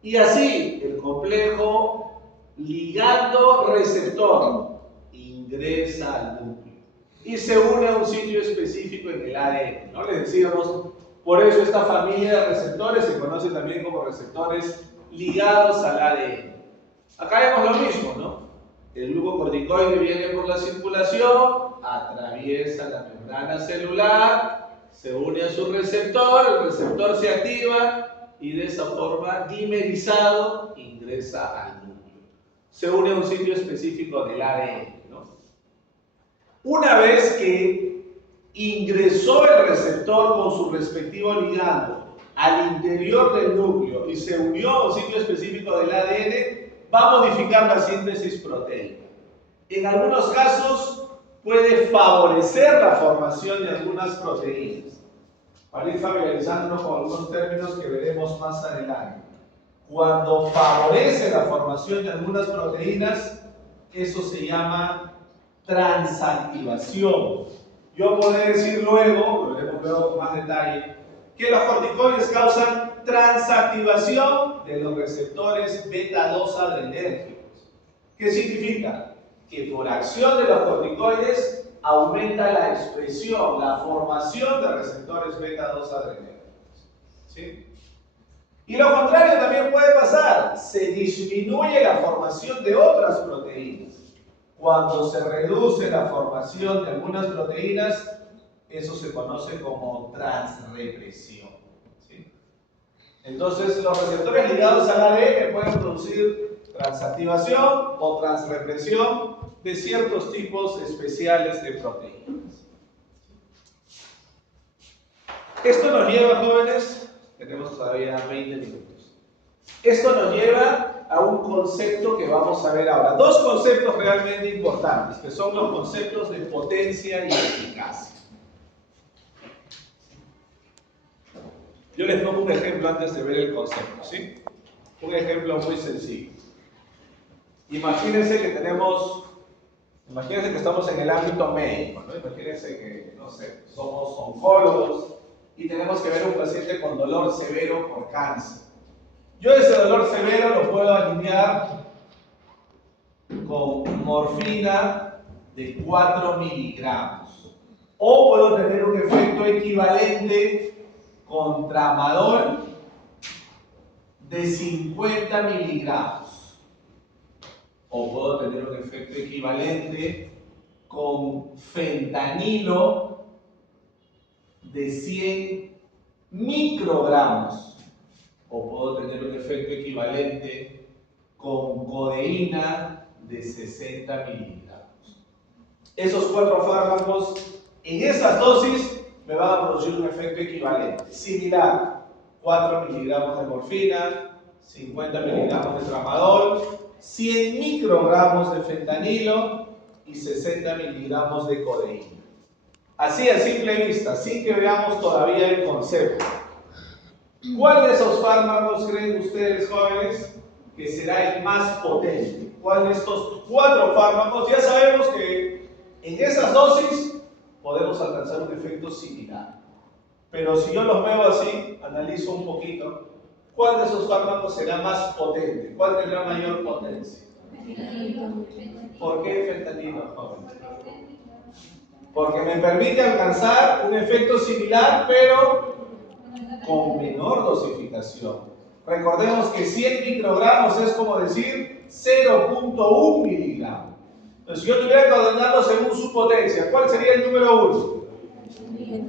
y así el complejo ligando-receptor ingresa al núcleo y se une a un sitio específico en el ADN, ¿no? Les decíamos, por eso esta familia de receptores se conoce también como receptores ligados al ADN. Acá vemos lo mismo, ¿no? El glucocorticoide viene por la circulación, atraviesa la membrana celular, se une a su receptor, el receptor se activa y de esa forma dimerizado ingresa al núcleo. Se une a un sitio específico del ADN, ¿no? Una vez que ingresó el receptor con su respectivo ligando al interior del núcleo y se unió a un sitio específico del ADN, va a modificar la síntesis proteica. En algunos casos puede favorecer la formación de algunas proteínas. Para ir familiarizándonos con algunos términos que veremos más adelante. Cuando favorece la formación de algunas proteínas, eso se llama transactivación. Yo podré decir luego, lo veremos luego con más detalle, que los corticoides causan transactivación de los receptores beta-2 adrenérgicos. ¿Qué significa? Que por acción de los corticoides aumenta la expresión, la formación de receptores beta-2 adrenérgicos. ¿Sí? Y lo contrario también puede pasar, se disminuye la formación de otras proteínas. Cuando se reduce la formación de algunas proteínas, eso se conoce como transrepresión. ¿Sí? Entonces, los receptores ligados al ADN pueden producir transactivación o transrepresión de ciertos tipos especiales de proteínas. Esto nos lleva, jóvenes, tenemos todavía 20 minutos. Esto nos lleva a un concepto que vamos a ver ahora. Dos conceptos realmente importantes, que son los conceptos de potencia y eficacia. Yo les pongo un ejemplo antes de ver el concepto, ¿sí? Un ejemplo muy sencillo. Imagínense que estamos en el ámbito médico, ¿no? Imagínense que, no sé, somos oncólogos y tenemos que ver a un paciente con dolor severo por cáncer. Yo ese dolor severo lo puedo alinear con morfina de 4 miligramos. O puedo tener un efecto equivalente con tramadol de 50 miligramos. O puedo tener un efecto equivalente con fentanilo de 100 microgramos, o puedo tener un efecto equivalente con codeína de 60 miligramos. Esos 4 fármacos, en esas dosis, me van a producir un efecto equivalente, similar. 4 miligramos de morfina, 50 miligramos de tramadol, 100 microgramos de fentanilo y 60 miligramos de codeína. Así a simple vista, sin que veamos todavía el concepto. ¿Cuál de esos fármacos creen ustedes, jóvenes, que será el más potente? ¿Cuál de estos 4 fármacos? Ya sabemos que en esas dosis podemos alcanzar un efecto similar. Pero si yo los veo así, analizo un poquito, ¿cuál de esos fármacos será más potente? ¿Cuál tendrá mayor potencia? ¿Por qué fentanilo, jóvenes? Porque me permite alcanzar un efecto similar, pero con menor dosificación. Recordemos que 100 microgramos es como decir 0.1 miligramos. Entonces, si yo tuviera que ordenarlo según su potencia, ¿cuál sería el número 1?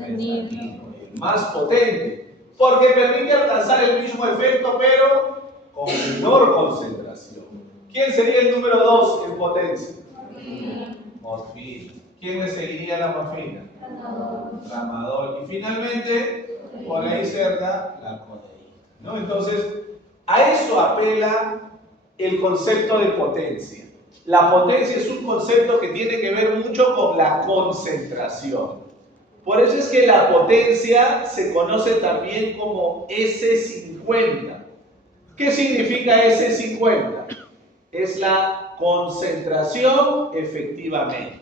El más potente, porque permite alcanzar el mismo efecto, pero con menor concentración. ¿Quién sería el número 2 en potencia? Morfina. ¿Quién le seguiría la morfina? Tramadol. Y finalmente, por ahí cerca, la codeína, ¿no? Entonces, a eso apela el concepto de potencia. La potencia es un concepto que tiene que ver mucho con la concentración. Por eso es que la potencia se conoce también como S50. ¿Qué significa S50? Es la concentración efectivamente.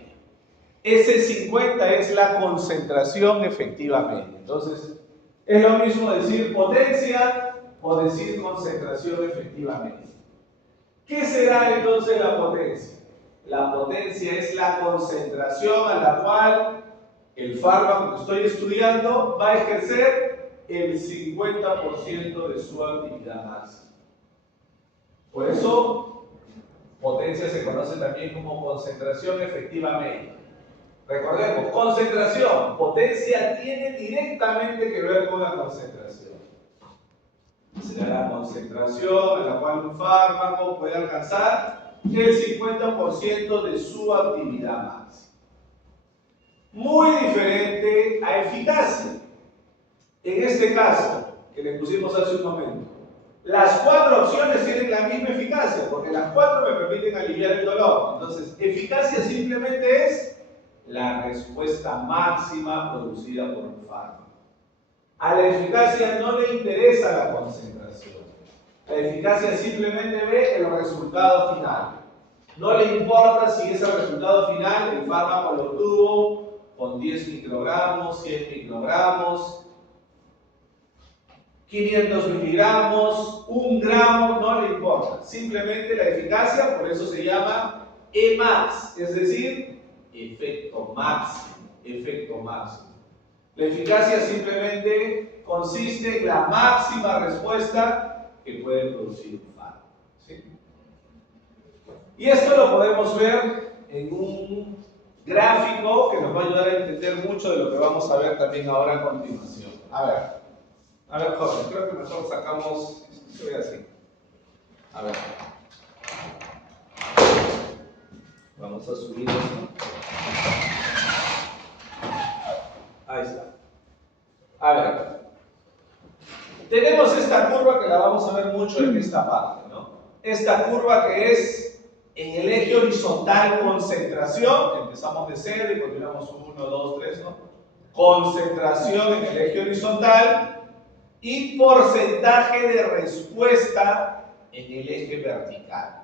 S50 es la concentración efectivamente. Entonces, es lo mismo decir potencia o decir concentración efectivamente. ¿Qué será entonces la potencia? La potencia es la concentración a la cual el fármaco que estoy estudiando va a ejercer el 50% de su actividad máxima. Por eso, potencia se conoce también como concentración efectivamente. Recordemos, concentración, potencia tiene directamente que ver con la concentración. Será la concentración a la cual un fármaco puede alcanzar el 50% de su actividad máxima. Muy diferente a eficacia. En este caso, que le pusimos hace un momento, las 4 opciones tienen la misma eficacia, porque las 4 me permiten aliviar el dolor. Entonces, eficacia simplemente es la respuesta máxima producida por un fármaco. A la eficacia no le interesa la concentración. La eficacia simplemente ve el resultado final. No le importa si ese resultado final el fármaco lo obtuvo con 10 microgramos, 100 microgramos, 500 miligramos, 1 gramo, no le importa. Simplemente la eficacia, por eso se llama Emax, es decir, efecto máximo, efecto máximo. La eficacia simplemente consiste en la máxima respuesta que puede producir un fármaco, ¿sí? Y esto lo podemos ver en un gráfico que nos va a ayudar a entender mucho de lo que vamos a ver también ahora a continuación. A ver, jóvenes, creo que mejor sacamos, se ve así. A ver. Vamos a subir esto. Ahí está. A ver. Tenemos esta curva que la vamos a ver mucho en esta parte, ¿no? Esta curva que es en el eje horizontal concentración, empezamos de 0 y continuamos 1, 2, 3, ¿no? Concentración en el eje horizontal y porcentaje de respuesta en el eje vertical.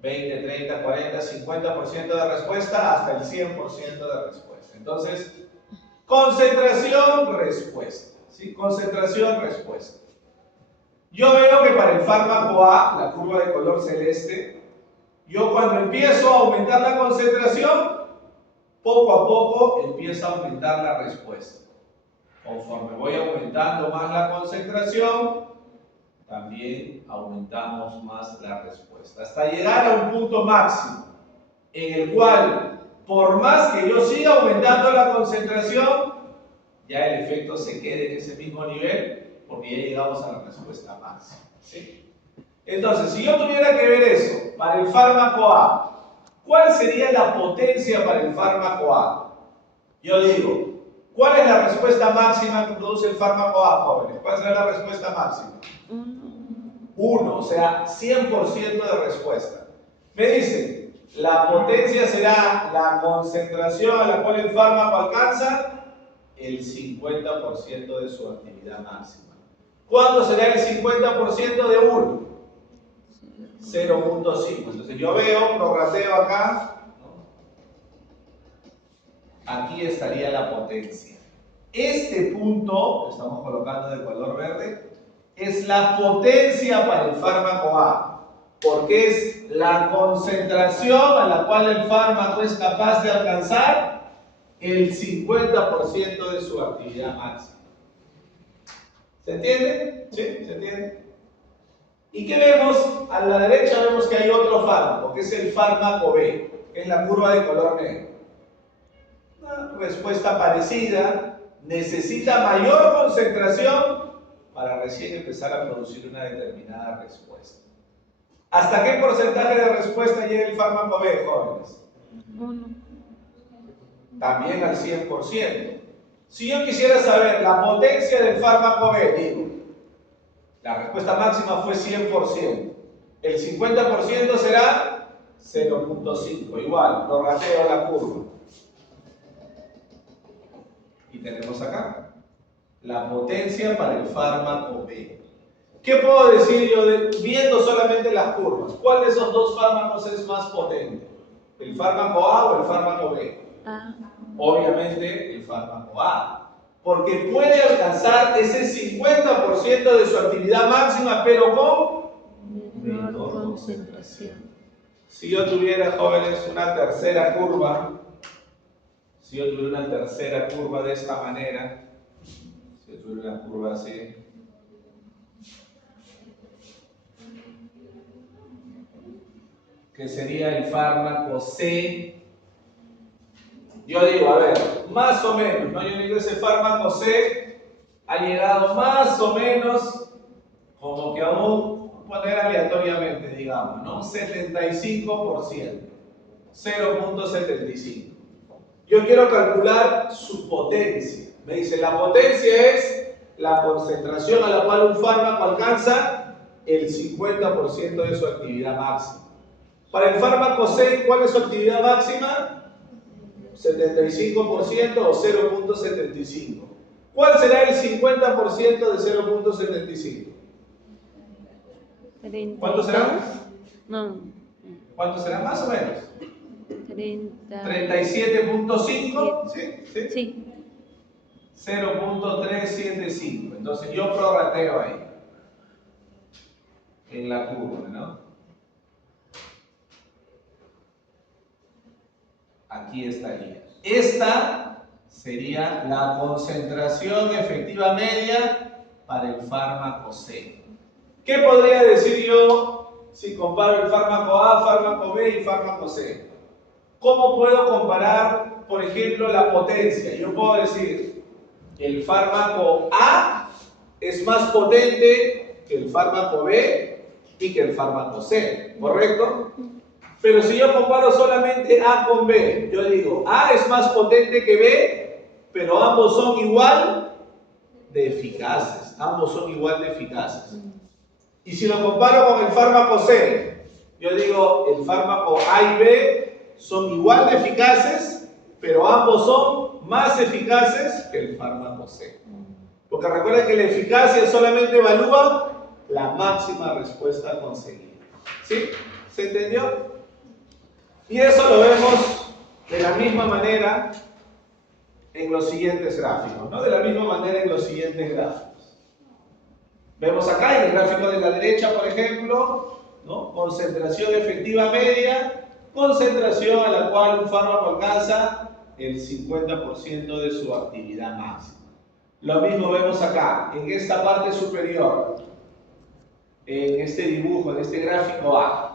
20, 30, 40, 50% de respuesta hasta el 100% de respuesta. Entonces, concentración, respuesta. ¿Sí? Concentración, respuesta. Yo veo que para el fármaco A, la curva de color celeste, yo cuando empiezo a aumentar la concentración, poco a poco empieza a aumentar la respuesta. Conforme voy aumentando más la concentración, también aumentamos más la respuesta. Hasta llegar a un punto máximo, en el cual por más que yo siga aumentando la concentración, ya el efecto se quede en ese mismo nivel, porque ya llegamos a la respuesta máxima. ¿Sí? Entonces, si yo tuviera que ver eso para el fármaco A, ¿cuál sería la potencia para el fármaco A? Yo digo, ¿cuál es la respuesta máxima que produce el fármaco A, jóvenes? ¿Cuál será la respuesta máxima? 1, o sea, 100% de respuesta. Me dicen, la potencia será la concentración a la cual el fármaco alcanza el 50% de su actividad máxima. ¿Cuánto será el 50% de 1? 0.5. Entonces yo veo, prorrateo acá, ¿no? Aquí estaría la potencia. Este punto, que estamos colocando de color verde, es la potencia para el fármaco A, porque es la concentración a la cual el fármaco es capaz de alcanzar el 50% de su actividad máxima. ¿Se entiende? ¿Sí? ¿Se entiende? ¿Y qué vemos? A la derecha vemos que hay otro fármaco, que es el fármaco B, que es la curva de color negro. Una respuesta parecida, necesita mayor concentración para recién empezar a producir una determinada respuesta. ¿Hasta qué porcentaje de respuesta llega el fármaco B, jóvenes? 1. También al 100%. Si yo quisiera saber la potencia del fármaco B, digo, la respuesta máxima fue 100%. El 50% será 0.5. Igual, prorrateo la curva. Y tenemos acá la potencia para el fármaco B. ¿Qué puedo decir yo viendo solamente las curvas? ¿Cuál de esos dos fármacos es más potente? ¿El fármaco A o el fármaco B? A. Obviamente el fármaco A, porque puede alcanzar ese 50% de su actividad máxima, pero con menor concentración. Si yo tuviera, jóvenes, una tercera curva, de esta manera, si yo tuviera una curva así, que sería el fármaco C. Yo digo, a ver, más o menos, ¿no? Yo digo, ese fármaco C ha llegado más o menos, como que aún poner aleatoriamente, digamos, ¿no? 75%, 0.75. Yo quiero calcular su potencia. Me dice, la potencia es la concentración a la cual un fármaco alcanza el 50% de su actividad máxima. Para el fármaco C, ¿cuál es su actividad máxima? 75% o 0.75. ¿Cuál será el 50% de 0.75? ¿Cuánto será? No. ¿Cuánto será? Más o menos. 37.5. ¿Sí? ¿Sí? Sí. 0.375. Entonces yo prorrateo ahí. En la curva, ¿no? Aquí estaría. Esta sería la concentración efectiva media para el fármaco C. ¿Qué podría decir yo si comparo el fármaco A, fármaco B y fármaco C? ¿Cómo puedo comparar, por ejemplo, la potencia? Yo puedo decir, el fármaco A es más potente que el fármaco B y que el fármaco C, ¿correcto? Pero si yo comparo solamente A con B, yo digo, A es más potente que B, pero ambos son igual de eficaces. Ambos son igual de eficaces. Y si lo comparo con el fármaco C, yo digo, el fármaco A y B son igual de eficaces, pero ambos son más eficaces que el fármaco C. Porque recuerden que la eficacia solamente evalúa la máxima respuesta conseguida. ¿Sí? ¿Se entendió? Y eso lo vemos de la misma manera en los siguientes gráficos, ¿no? De la misma manera en los siguientes gráficos. Vemos acá en el gráfico de la derecha, por ejemplo, ¿no? Concentración efectiva media, concentración a la cual un fármaco alcanza el 50% de su actividad máxima. Lo mismo vemos acá, en esta parte superior, en este dibujo, en este gráfico A.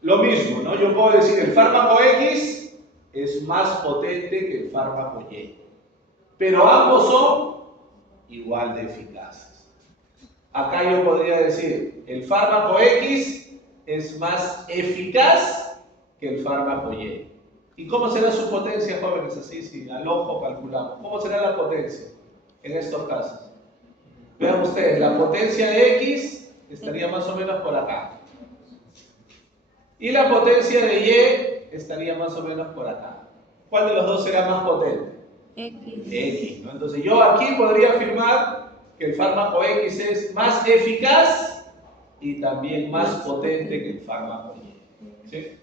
Lo mismo, ¿no? Yo puedo decir el fármaco X es más potente que el fármaco Y. Pero ambos son igual de eficaces. Acá yo podría decir, el fármaco X es más eficaz que el fármaco Y. ¿Y cómo será su potencia, jóvenes? Así, si al ojo calculamos. ¿Cómo será la potencia en estos casos? Vean ustedes, la potencia de X estaría más o menos por acá. Y la potencia de Y estaría más o menos por acá. ¿Cuál de los dos será más potente? X. X, ¿no? Entonces yo aquí podría afirmar que el fármaco X es más eficaz y también más potente que el fármaco Y. ¿Sí?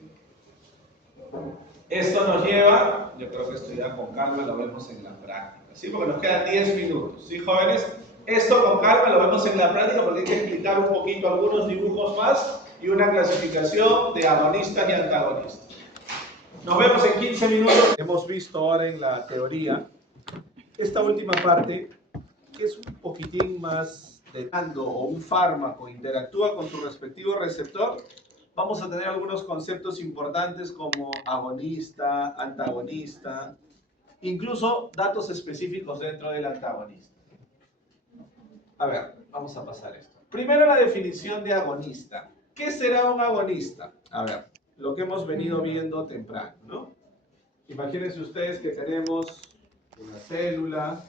Esto nos lleva, yo creo que esto ya con calma lo vemos en la práctica, ¿sí? Porque nos quedan 10 minutos, ¿sí, jóvenes? Esto con calma lo vemos en la práctica porque hay que explicar un poquito algunos dibujos más y una clasificación de agonistas y antagonistas. Nos vemos en 15 minutos. Hemos visto ahora en la teoría esta última parte, que es un poquitín más de cuando o un fármaco interactúa con su respectivo receptor. Vamos a tener algunos conceptos importantes como agonista, antagonista, incluso datos específicos dentro del antagonista. A ver, vamos a pasar esto. Primero la definición de agonista. ¿Qué será un agonista? A ver, lo que hemos venido viendo temprano, ¿no? Imagínense ustedes que tenemos una célula,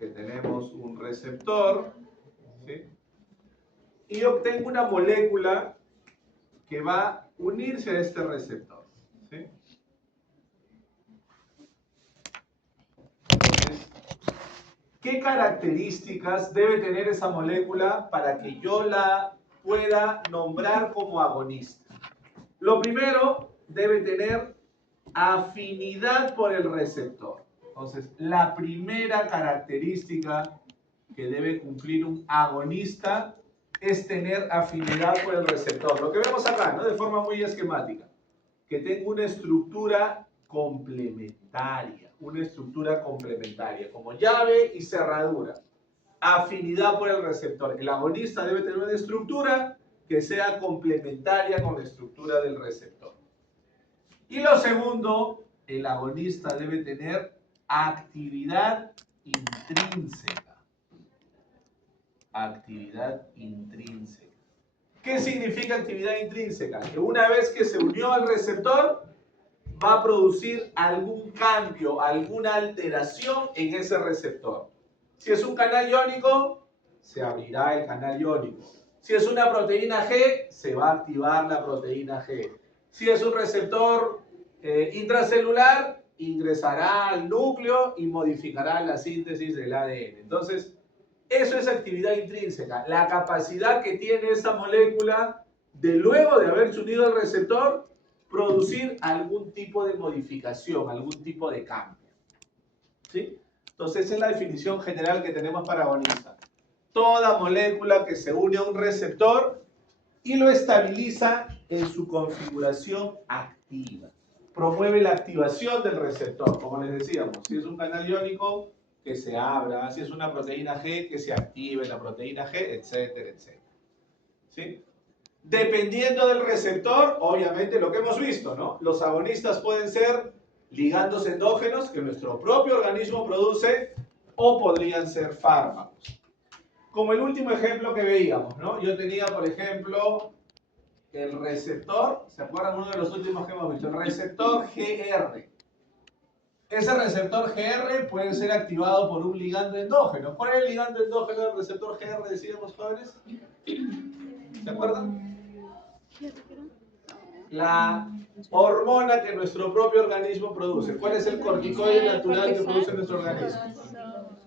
que tenemos un receptor, ¿sí? Y obtengo una molécula que va a unirse a este receptor, ¿sí? Entonces, ¿qué características debe tener esa molécula para que yo la pueda nombrar como agonista? Lo primero, debe tener afinidad por el receptor. Entonces, la primera característica que debe cumplir un agonista es tener afinidad por el receptor. Lo que vemos acá, ¿no? De forma muy esquemática. Que tenga una estructura complementaria. Una estructura complementaria, como llave y cerradura. Afinidad por el receptor. El agonista debe tener una estructura que sea complementaria con la estructura del receptor. Y lo segundo, el agonista debe tener actividad intrínseca. Actividad intrínseca. ¿Qué significa actividad intrínseca? Que una vez que se unió al receptor, va a producir algún cambio, alguna alteración en ese receptor. Si es un canal iónico, se abrirá el canal iónico. Si es una proteína G, se va a activar la proteína G. Si es un receptor intracelular, ingresará al núcleo y modificará la síntesis del ADN. Entonces, eso es actividad intrínseca, la capacidad que tiene esa molécula de luego de haberse unido al receptor, producir algún tipo de modificación, algún tipo de cambio. ¿Sí? Entonces, esa es la definición general que tenemos para agonista. Toda molécula que se une a un receptor y lo estabiliza en su configuración activa. Promueve la activación del receptor, como les decíamos. Si es un canal iónico, que se abra. Si es una proteína G, que se active la proteína G, etcétera, etcétera. ¿Sí? Dependiendo del receptor, obviamente lo que hemos visto, ¿no? Los agonistas pueden ser ligandos endógenos que nuestro propio organismo produce o podrían ser fármacos. Como el último ejemplo que veíamos, ¿no? Yo tenía, por ejemplo, el receptor, ¿se acuerdan uno de los últimos que hemos visto? El receptor GR. Ese receptor GR puede ser activado por un ligando endógeno. ¿Cuál es el ligando endógeno del receptor GR, decíamos, jóvenes? ¿Se acuerdan? La hormona que nuestro propio organismo produce. ¿Cuál es el corticoide natural que produce nuestro organismo?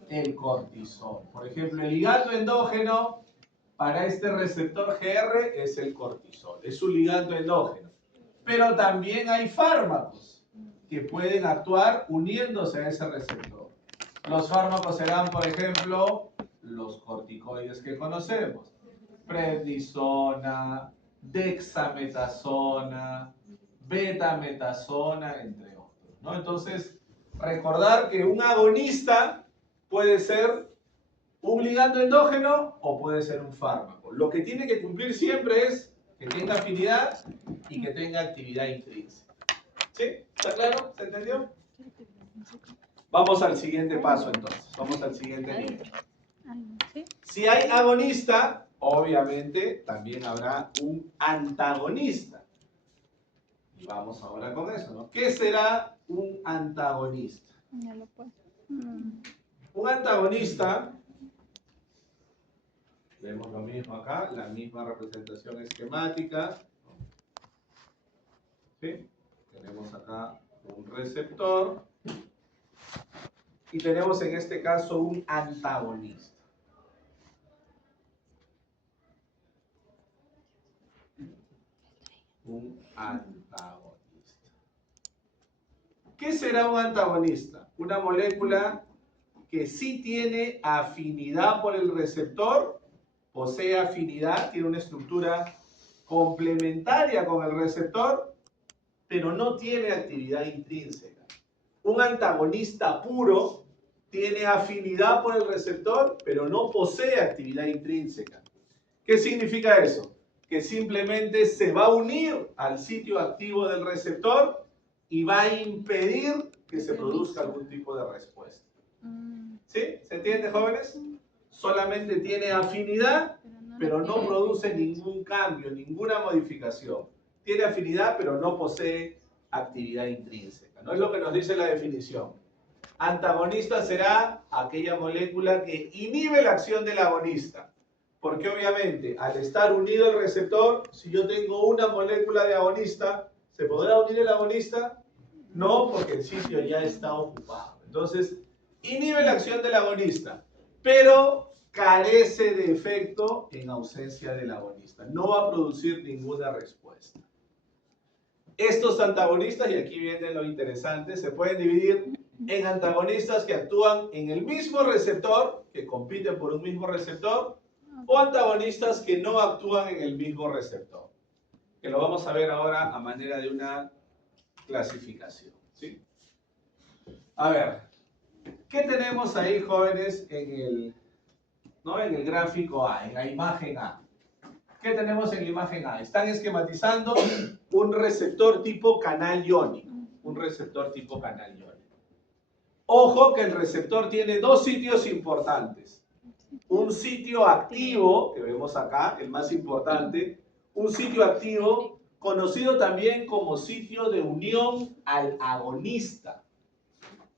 El cortisol. Por ejemplo, el ligando endógeno para este receptor GR es el cortisol. Es un ligando endógeno. Pero también hay fármacos que pueden actuar uniéndose a ese receptor. Los fármacos serán, por ejemplo, los corticoides que conocemos. Prednisona, dexametasona, betametasona, entre otros, ¿no? Entonces, recordar que un agonista puede ser un ligando endógeno o puede ser un fármaco. Lo que tiene que cumplir siempre es que tenga afinidad y que tenga actividad intrínseca. ¿Sí? ¿Está claro? ¿Se entendió? Vamos al siguiente paso entonces. Vamos al siguiente nivel. ¿Sí? Si hay agonista, obviamente también habrá un antagonista. Y vamos ahora con eso, ¿no? ¿Qué será un antagonista? Ya lo puedo. Un antagonista, vemos lo mismo acá, la misma representación esquemática. ¿Sí? Tenemos acá un receptor y tenemos en este caso un antagonista. Un antagonista. ¿Qué será un antagonista? Una molécula que sí tiene afinidad por el receptor, posee afinidad, tiene una estructura complementaria con el receptor, pero no tiene actividad intrínseca. Un antagonista puro tiene afinidad por el receptor, pero no posee actividad intrínseca. ¿Qué significa eso? Que simplemente se va a unir al sitio activo del receptor y va a impedir que se produzca algún tipo de respuesta. ¿Sí? ¿Se entiende, jóvenes? Solamente tiene afinidad, pero no produce ningún cambio, ninguna modificación. Tiene afinidad, pero no posee actividad intrínseca. No es lo que nos dice la definición. Antagonista será aquella molécula que inhibe la acción del agonista. Porque obviamente, al estar unido el receptor, si yo tengo una molécula de agonista, ¿se podrá unir el agonista? No, porque el sitio ya está ocupado. Entonces, inhibe la acción del agonista, pero carece de efecto en ausencia del agonista. No va a producir ninguna respuesta. Estos antagonistas, y aquí viene lo interesante, se pueden dividir en antagonistas que actúan en el mismo receptor, que compiten por un mismo receptor, o antagonistas que no actúan en el mismo receptor. Que lo vamos a ver ahora a manera de una clasificación. ¿Sí? A ver, ¿qué tenemos ahí, jóvenes, en el gráfico A, en la imagen A? ¿Qué tenemos en la imagen A? Están esquematizando un receptor tipo canal iónico. Un receptor tipo canal iónico. Ojo que el receptor tiene dos sitios importantes. Un sitio activo, que vemos acá, el más importante. Un sitio activo conocido también como sitio de unión al agonista.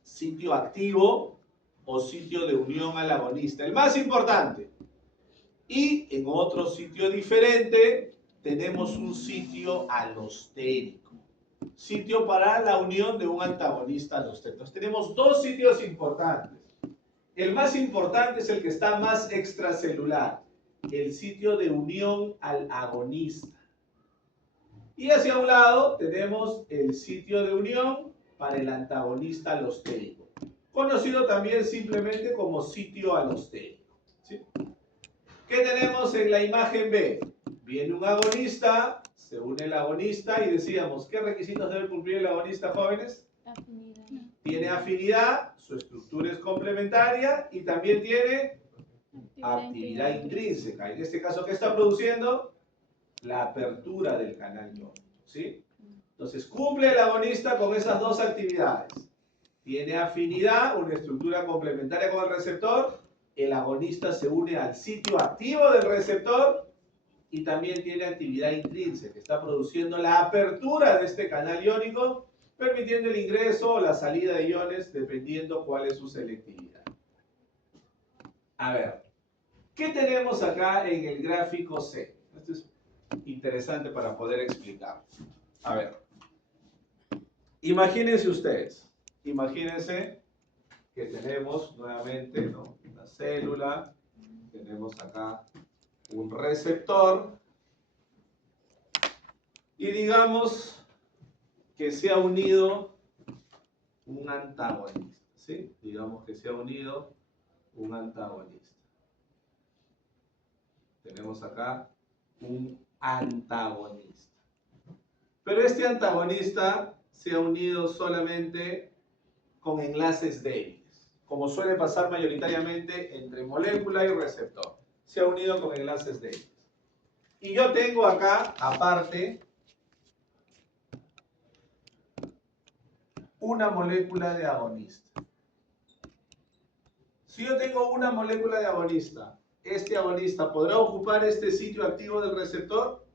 Sitio activo o sitio de unión al agonista. El más importante. Y en otro sitio diferente tenemos un sitio alostérico. Sitio para la unión de un antagonista alostérico. Entonces tenemos dos sitios importantes. El más importante es el que está más extracelular. El sitio de unión al agonista. Y hacia un lado tenemos el sitio de unión para el antagonista alostérico. Conocido también simplemente como sitio alostérico. ¿Sí? ¿Qué tenemos en la imagen B? Viene un agonista, se une el agonista y decíamos, ¿qué requisitos debe cumplir el agonista, jóvenes? Afinidad. Tiene afinidad, su estructura es complementaria y también tiene actividad intrínseca. En este caso, ¿qué está produciendo? La apertura del canal iónico. ¿Sí? Entonces, cumple el agonista con esas dos actividades. Tiene afinidad, una estructura complementaria con el receptor. El agonista se une al sitio activo del receptor y también tiene actividad intrínseca. Está produciendo la apertura de este canal iónico, permitiendo el ingreso o la salida de iones dependiendo cuál es su selectividad. A ver, ¿qué tenemos acá en el gráfico C? Esto es interesante para poder explicar. A ver, imagínense ustedes, imagínense que tenemos nuevamente, ¿no?, una célula, tenemos acá un receptor y digamos que se ha unido un antagonista, ¿sí? Digamos que se ha unido un antagonista. Tenemos acá un antagonista. Pero este antagonista se ha unido solamente con enlaces débiles, como suele pasar mayoritariamente entre molécula y receptor. Se ha unido con enlaces débiles. Y yo tengo acá, aparte, una molécula de agonista. Si yo tengo una molécula de agonista, ¿este agonista podrá ocupar este sitio activo del receptor?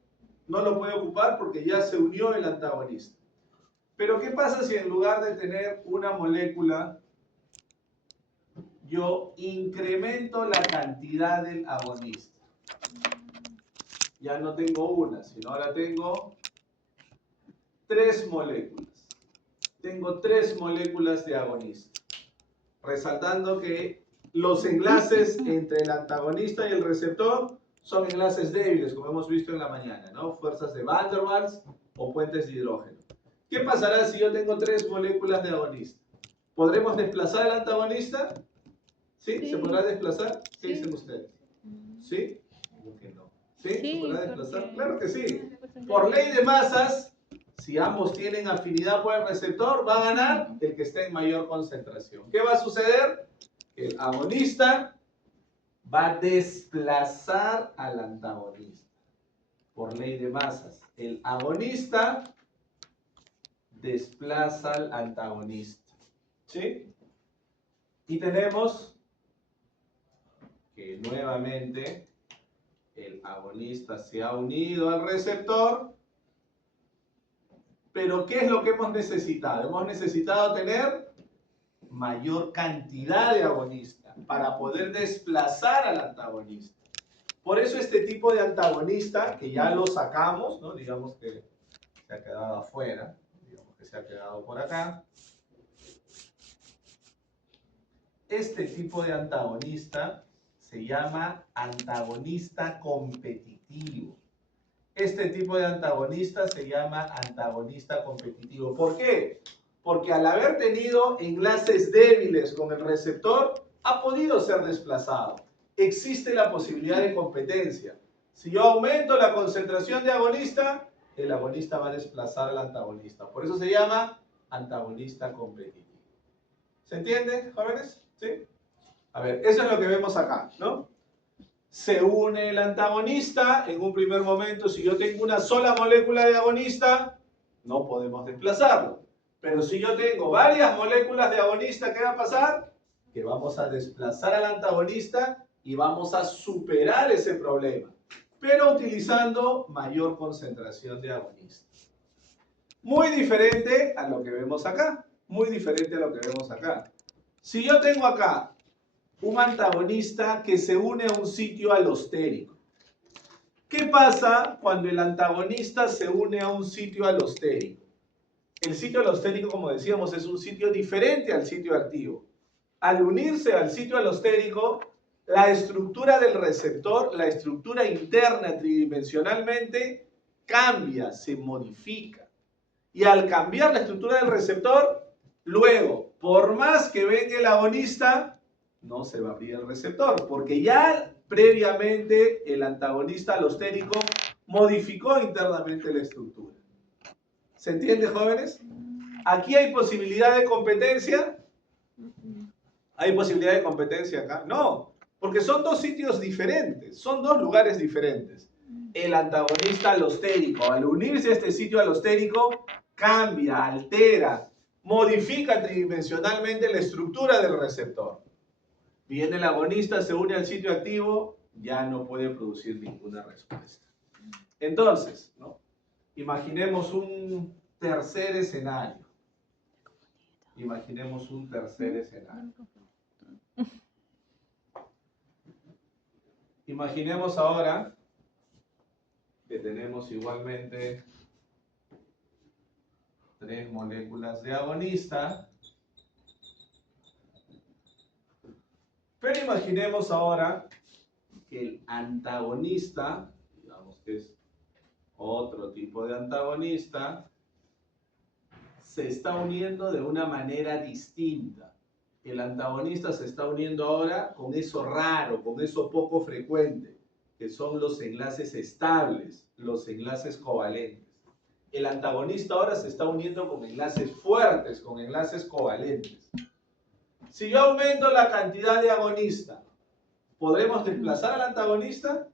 No lo puede ocupar porque ya se unió el antagonista. Pero ¿qué pasa si en lugar de tener una molécula, yo incremento la cantidad del agonista? Ya no tengo una, sino ahora tengo 3 moléculas. Tengo 3 moléculas de agonista. Resaltando que los enlaces entre el antagonista y el receptor son enlaces débiles, como hemos visto en la mañana, ¿no? Fuerzas de Van der Waals o puentes de hidrógeno. ¿Qué pasará si yo tengo 3 moléculas de agonista? ¿Podremos desplazar al antagonista? ¿Sí? Sí. ¿Se podrá desplazar? ¿Qué Sí. dicen ustedes? ¿Sí? ¿Cómo que no? ¿Sí? ¿Se Sí, podrá desplazar? porque- Claro que sí. Por ley de masas, si ambos tienen afinidad por el receptor, va a ganar el que esté en mayor concentración. ¿Qué va a suceder? El agonista va a desplazar al antagonista. Por ley de masas, el agonista desplaza al antagonista. ¿Sí? Y tenemos que nuevamente el agonista se ha unido al receptor. Pero ¿qué es lo que hemos necesitado? Hemos necesitado tener mayor cantidad de agonista para poder desplazar al antagonista. Por eso este tipo de antagonista, que ya lo sacamos, ¿no? Digamos que se ha quedado afuera, digamos que se ha quedado por acá. Este tipo de antagonista se llama antagonista competitivo. Este tipo de antagonista se llama antagonista competitivo. ¿Por qué? Porque al haber tenido enlaces débiles con el receptor, ha podido ser desplazado. Existe la posibilidad de competencia. Si yo aumento la concentración de agonista, el agonista va a desplazar al antagonista. Por eso se llama antagonista competitivo. ¿Se entiende, jóvenes? ¿Sí? A ver, eso es lo que vemos acá, ¿no? Se une el antagonista, en un primer momento, si yo tengo una sola molécula de agonista, no podemos desplazarlo. Pero si yo tengo varias moléculas de agonista, ¿qué va a pasar? Que vamos a desplazar al antagonista y vamos a superar ese problema, pero utilizando mayor concentración de agonista. Muy diferente a lo que vemos acá, muy diferente a lo que vemos acá. Si yo tengo acá un antagonista que se une a un sitio alostérico. ¿Qué pasa cuando el antagonista se une a un sitio alostérico? El sitio alostérico, como decíamos, es un sitio diferente al sitio activo. Al unirse al sitio alostérico, la estructura del receptor, la estructura interna tridimensionalmente, cambia, se modifica. Y al cambiar la estructura del receptor, luego, por más que venga el agonista, no se va a abrir el receptor, porque ya previamente el antagonista alostérico modificó internamente la estructura. ¿Se entiende, jóvenes? ¿Aquí hay posibilidad de competencia? ¿Hay posibilidad de competencia acá? No, porque son dos sitios diferentes, son dos lugares diferentes. El antagonista alostérico, al unirse a este sitio alostérico, cambia, altera, modifica tridimensionalmente la estructura del receptor. Viene el agonista, se une al sitio activo, ya no puede producir ninguna respuesta. Entonces, ¿no? Imaginemos un tercer escenario. Imaginemos un tercer escenario. Imaginemos ahora que tenemos igualmente 3 moléculas de agonista. Pero imaginemos ahora que el antagonista, digamos que es otro tipo de antagonista, se está uniendo de una manera distinta. El antagonista se está uniendo ahora con eso raro, con eso poco frecuente, que son los enlaces estables, los enlaces covalentes. El antagonista ahora se está uniendo con enlaces fuertes, con enlaces covalentes. Si yo aumento la cantidad de agonista, ¿podremos desplazar al antagonista?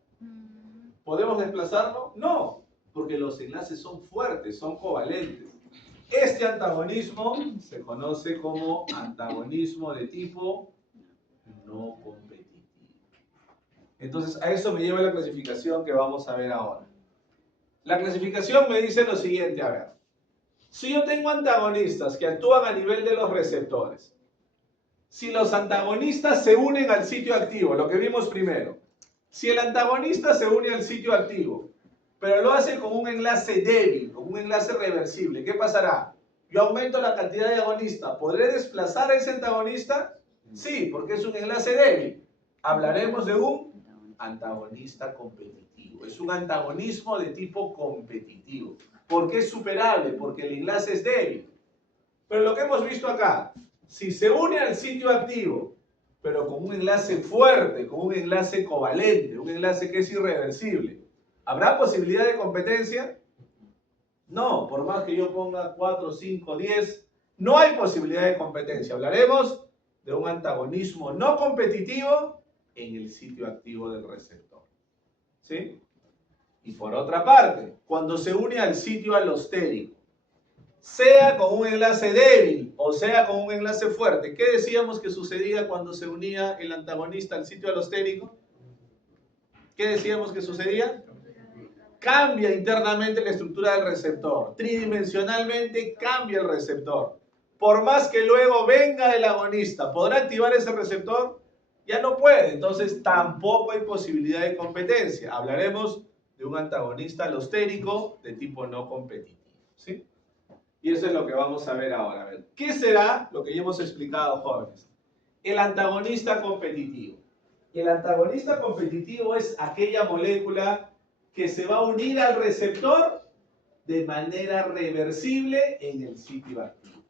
¿Podemos desplazarlo? No, porque los enlaces son fuertes, son covalentes. Este antagonismo se conoce como antagonismo de tipo no competitivo. Entonces, a eso me lleva la clasificación que vamos a ver ahora. La clasificación me dice lo siguiente, a ver. Si yo tengo antagonistas que actúan a nivel de los receptores, si los antagonistas se unen al sitio activo, lo que vimos primero, si el antagonista se une al sitio activo, pero lo hace con un enlace débil, con un enlace reversible, ¿qué pasará? Yo aumento la cantidad de agonista. ¿Podré desplazar a ese antagonista? Sí, porque es un enlace débil. Hablaremos de un antagonista competitivo. Es un antagonismo de tipo competitivo. ¿Por qué es superable? Porque el enlace es débil. Pero lo que hemos visto acá, si se une al sitio activo, pero con un enlace fuerte, con un enlace covalente, un enlace que es irreversible, ¿habrá posibilidad de competencia? No, por más que yo ponga 4, 5, 10, no hay posibilidad de competencia. Hablaremos de un antagonismo no competitivo en el sitio activo del receptor. ¿Sí? Y por otra parte, cuando se une al sitio alostérico, sea con un enlace débil o sea con un enlace fuerte, ¿qué decíamos que sucedía cuando se unía el antagonista al sitio alostérico? ¿Qué decíamos que sucedía? Cambia internamente la estructura del receptor. Tridimensionalmente cambia el receptor. Por más que luego venga el agonista, ¿podrá activar ese receptor? Ya no puede. Entonces tampoco hay posibilidad de competencia. Hablaremos de un antagonista alostérico de tipo no competitivo. ¿Sí? Y eso es lo que vamos a ver ahora. A ver, ¿qué será lo que ya hemos explicado, jóvenes? El antagonista competitivo. El antagonista competitivo es aquella molécula que se va a unir al receptor de manera reversible en el sitio activo.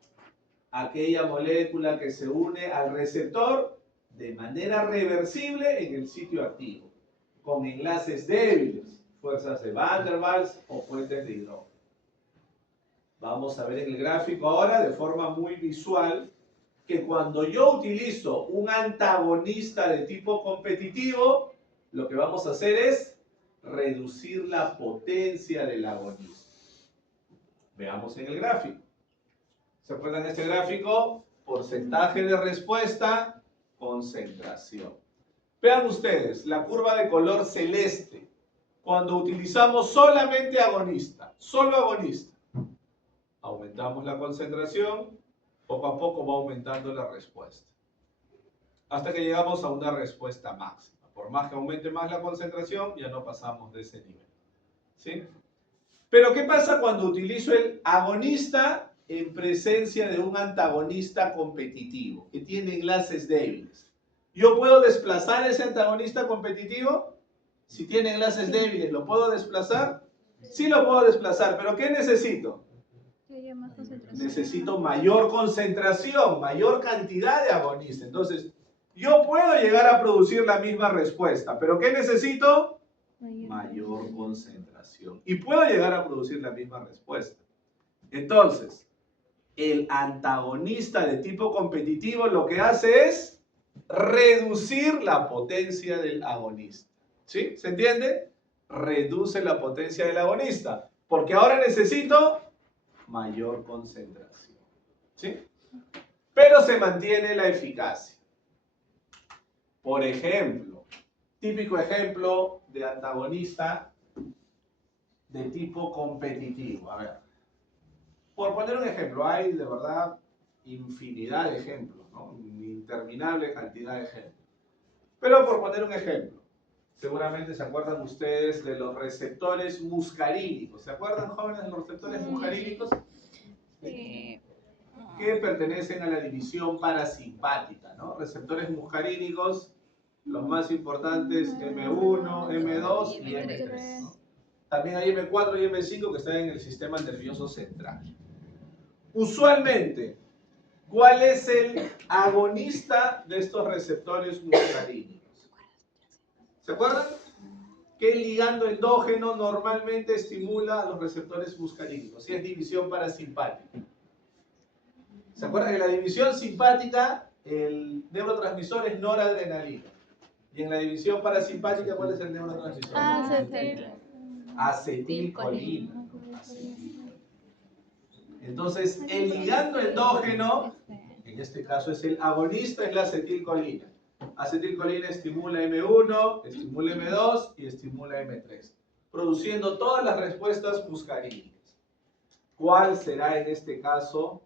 Aquella molécula que se une al receptor de manera reversible en el sitio activo, con enlaces débiles, fuerzas de Van der Waals o puentes de hidrógeno. Vamos a ver en el gráfico ahora de forma muy visual que cuando yo utilizo un antagonista de tipo competitivo, lo que vamos a hacer es reducir la potencia del agonista. Veamos en el gráfico. ¿Se acuerdan de este gráfico? Porcentaje de respuesta, concentración. Vean ustedes, la curva de color celeste, cuando utilizamos solamente agonista, solo agonista, aumentamos la concentración, poco a poco va aumentando la respuesta, hasta que llegamos a una respuesta máxima. Por más que aumente más la concentración, ya no pasamos de ese nivel. ¿Sí? Pero ¿qué pasa cuando utilizo el agonista en presencia de un antagonista competitivo, que tiene enlaces débiles? ¿Yo puedo desplazar ese antagonista competitivo? Si tiene enlaces débiles, ¿lo puedo desplazar? Sí lo puedo desplazar, pero ¿qué necesito? Necesito mayor concentración, mayor cantidad de agonista. Entonces, yo puedo llegar a producir la misma respuesta, pero ¿qué necesito? Mayor concentración. Y puedo llegar a producir la misma respuesta. Entonces, el antagonista de tipo competitivo lo que hace es reducir la potencia del agonista. ¿Sí? ¿Se entiende? Reduce la potencia del agonista. Porque ahora necesito mayor concentración. ¿Sí? Pero se mantiene la eficacia. Por ejemplo, típico ejemplo de antagonista de tipo competitivo. A ver, por poner un ejemplo, hay de verdad infinidad de ejemplos, ¿no? Interminable cantidad de ejemplos. Pero por poner un ejemplo, seguramente se acuerdan ustedes de los receptores muscarínicos. ¿Se acuerdan, jóvenes, de los receptores muscarínicos? Sí. Que pertenecen a la división parasimpática, ¿no? Receptores muscarínicos, los más importantes M1, M2 y M3, ¿no? También hay M4 y M5 que están en el sistema nervioso central. Usualmente, ¿cuál es el agonista de estos receptores muscarínicos? ¿Se acuerdan? ¿Qué ligando endógeno normalmente estimula a los receptores muscarínicos? Si es división parasimpática. ¿Se acuerdan que en la división simpática el neurotransmisor es noradrenalina? Y en la división parasimpática, ¿cuál es el neurotransmisor? Acetilcolina. Entonces, el ligando endógeno, en este caso es el agonista, es la acetilcolina. Acetilcolina estimula M1, estimula M2 y estimula M3, produciendo todas las respuestas muscarínicas. ¿Cuál será en este caso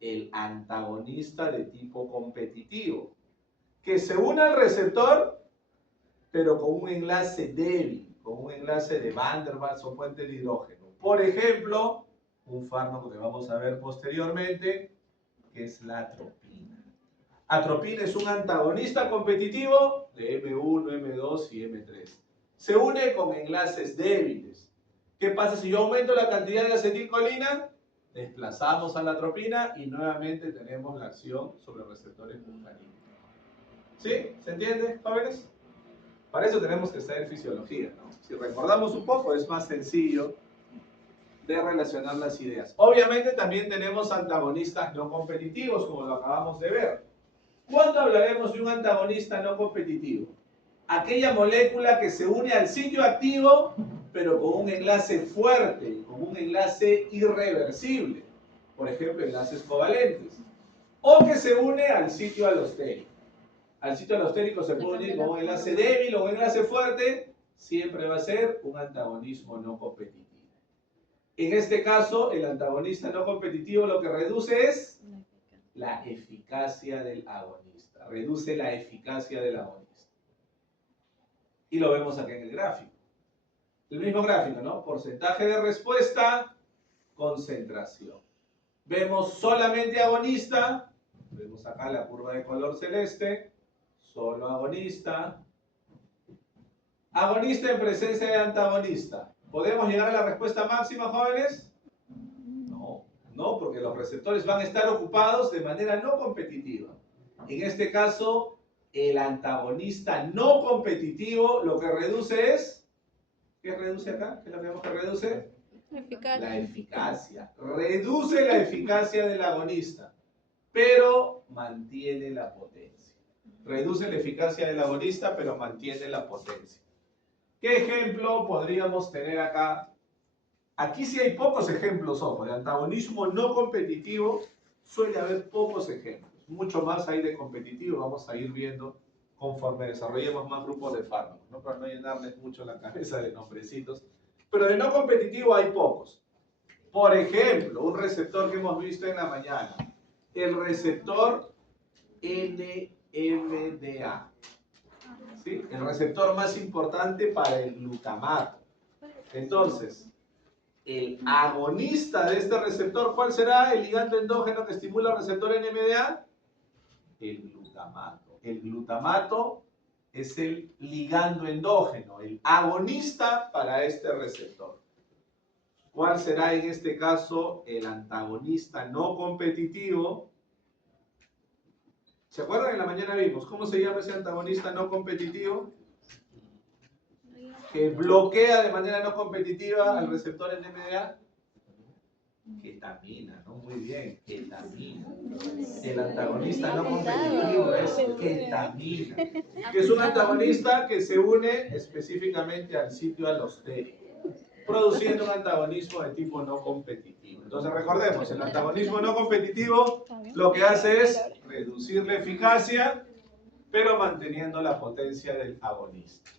el antagonista de tipo competitivo? Que se une al receptor, pero con un enlace débil, con un enlace de Van der Waals o puente de hidrógeno. Por ejemplo, un fármaco que vamos a ver posteriormente, que es la atropina. Atropina es un antagonista competitivo de M1, M2 y M3. Se une con enlaces débiles. ¿Qué pasa si yo aumento la cantidad de acetilcolina? Desplazamos a la atropina y nuevamente tenemos la acción sobre receptores muscarínicos. ¿Sí? ¿Se entiende, jóvenes? Para eso tenemos que saber fisiología, ¿no? Si recordamos un poco, es más sencillo de relacionar las ideas. Obviamente también tenemos antagonistas no competitivos, como lo acabamos de ver. ¿Cuándo hablaremos de un antagonista no competitivo? Aquella molécula que se une al sitio activo, pero con un enlace fuerte, con un enlace irreversible. Por ejemplo, enlaces covalentes. O que se une al sitio alostérico. Al sitio alostérico se puede unir con un enlace débil o un enlace fuerte. Siempre va a ser un antagonismo no competitivo. En este caso, el antagonista no competitivo lo que reduce es la eficacia del agonista. Reduce la eficacia del agonista. Y lo vemos aquí en el gráfico. El mismo gráfico, ¿no? Porcentaje de respuesta, concentración. Vemos solamente agonista. Vemos acá la curva de color celeste. Solo agonista. Agonista en presencia de antagonista. ¿Podemos llegar a la respuesta máxima, jóvenes? No, no, porque los receptores van a estar ocupados de manera no competitiva. En este caso, el antagonista no competitivo lo que reduce es... ¿Qué reduce acá? ¿Qué es lo que vemos que reduce? La eficacia. Reduce la eficacia del agonista, pero mantiene la potencia. Reduce la eficacia del agonista, pero mantiene la potencia. ¿Qué ejemplo podríamos tener acá? Aquí sí hay pocos ejemplos, ojo, de antagonismo no competitivo suele haber pocos ejemplos. Mucho más hay de competitivo, vamos a ir viendo conforme desarrollemos más grupos de fármacos, ¿no? Para no llenarles mucho la cabeza de nombrecitos. Pero de no competitivo hay pocos. Por ejemplo, un receptor que hemos visto en la mañana, el receptor NMDA. ¿Sí? El receptor más importante para el glutamato. Entonces, el agonista de este receptor, ¿cuál será el ligando endógeno que estimula el receptor NMDA? El glutamato. El glutamato es el ligando endógeno, el agonista para este receptor. ¿Cuál será en este caso el antagonista no competitivo? ¿Se acuerdan? En la mañana vimos, ¿cómo se llama ese antagonista no competitivo? Que bloquea de manera no competitiva al receptor NMDA. Ketamina, ¿no? Muy bien, ketamina. El antagonista no competitivo es ketamina, que es un antagonista que se une específicamente al sitio alostérico, produciendo un antagonismo de tipo no competitivo. Entonces recordemos, el antagonismo no competitivo lo que hace es reducir la eficacia, pero manteniendo la potencia del agonista.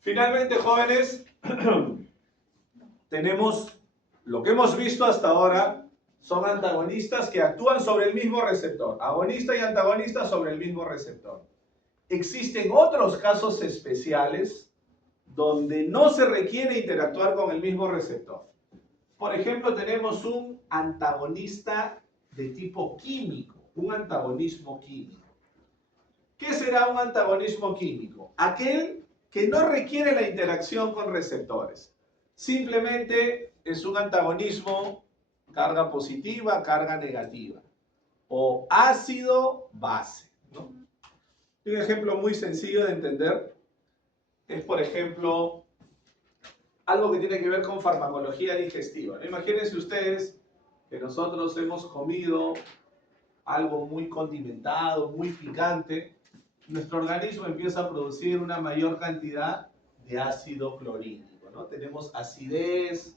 Finalmente, jóvenes, tenemos lo que hemos visto hasta ahora, son antagonistas que actúan sobre el mismo receptor, agonista y antagonista sobre el mismo receptor. Existen otros casos especiales donde no se requiere interactuar con el mismo receptor. Por ejemplo, tenemos un antagonista de tipo químico, un antagonismo químico. ¿Qué será un antagonismo químico? Aquel que no requiere la interacción con receptores. Simplemente es un antagonismo carga positiva, carga negativa. O ácido-base, ¿no? Un ejemplo muy sencillo de entender es, por ejemplo, algo que tiene que ver con farmacología digestiva. Imagínense ustedes que nosotros hemos comido algo muy condimentado, muy picante. Nuestro organismo empieza a producir una mayor cantidad de ácido clorhídrico, ¿no? Tenemos acidez,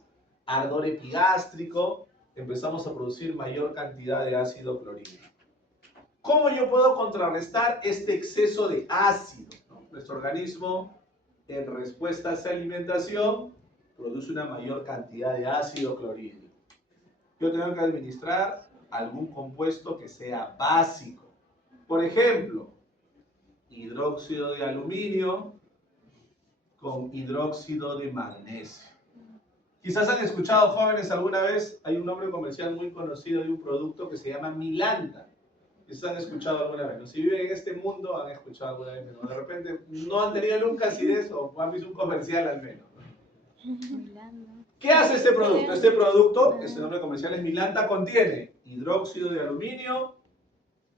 ardor epigástrico, empezamos a producir mayor cantidad de ácido clorhídrico. ¿Cómo yo puedo contrarrestar este exceso de ácido? ¿No? Nuestro organismo, en respuesta a esa alimentación, produce una mayor cantidad de ácido clorhídrico. Yo tengo que administrar algún compuesto que sea básico. Por ejemplo, hidróxido de aluminio con hidróxido de magnesio. Quizás han escuchado, jóvenes, alguna vez, hay un nombre comercial muy conocido de un producto que se llama Milanta. Quizás han escuchado alguna vez, ¿no? Si viven en este mundo han escuchado alguna vez, pero de repente no han tenido nunca acidez o han visto un comercial al menos, ¿no? ¿Qué hace este producto? Este producto, este nombre comercial es Milanta, contiene hidróxido de aluminio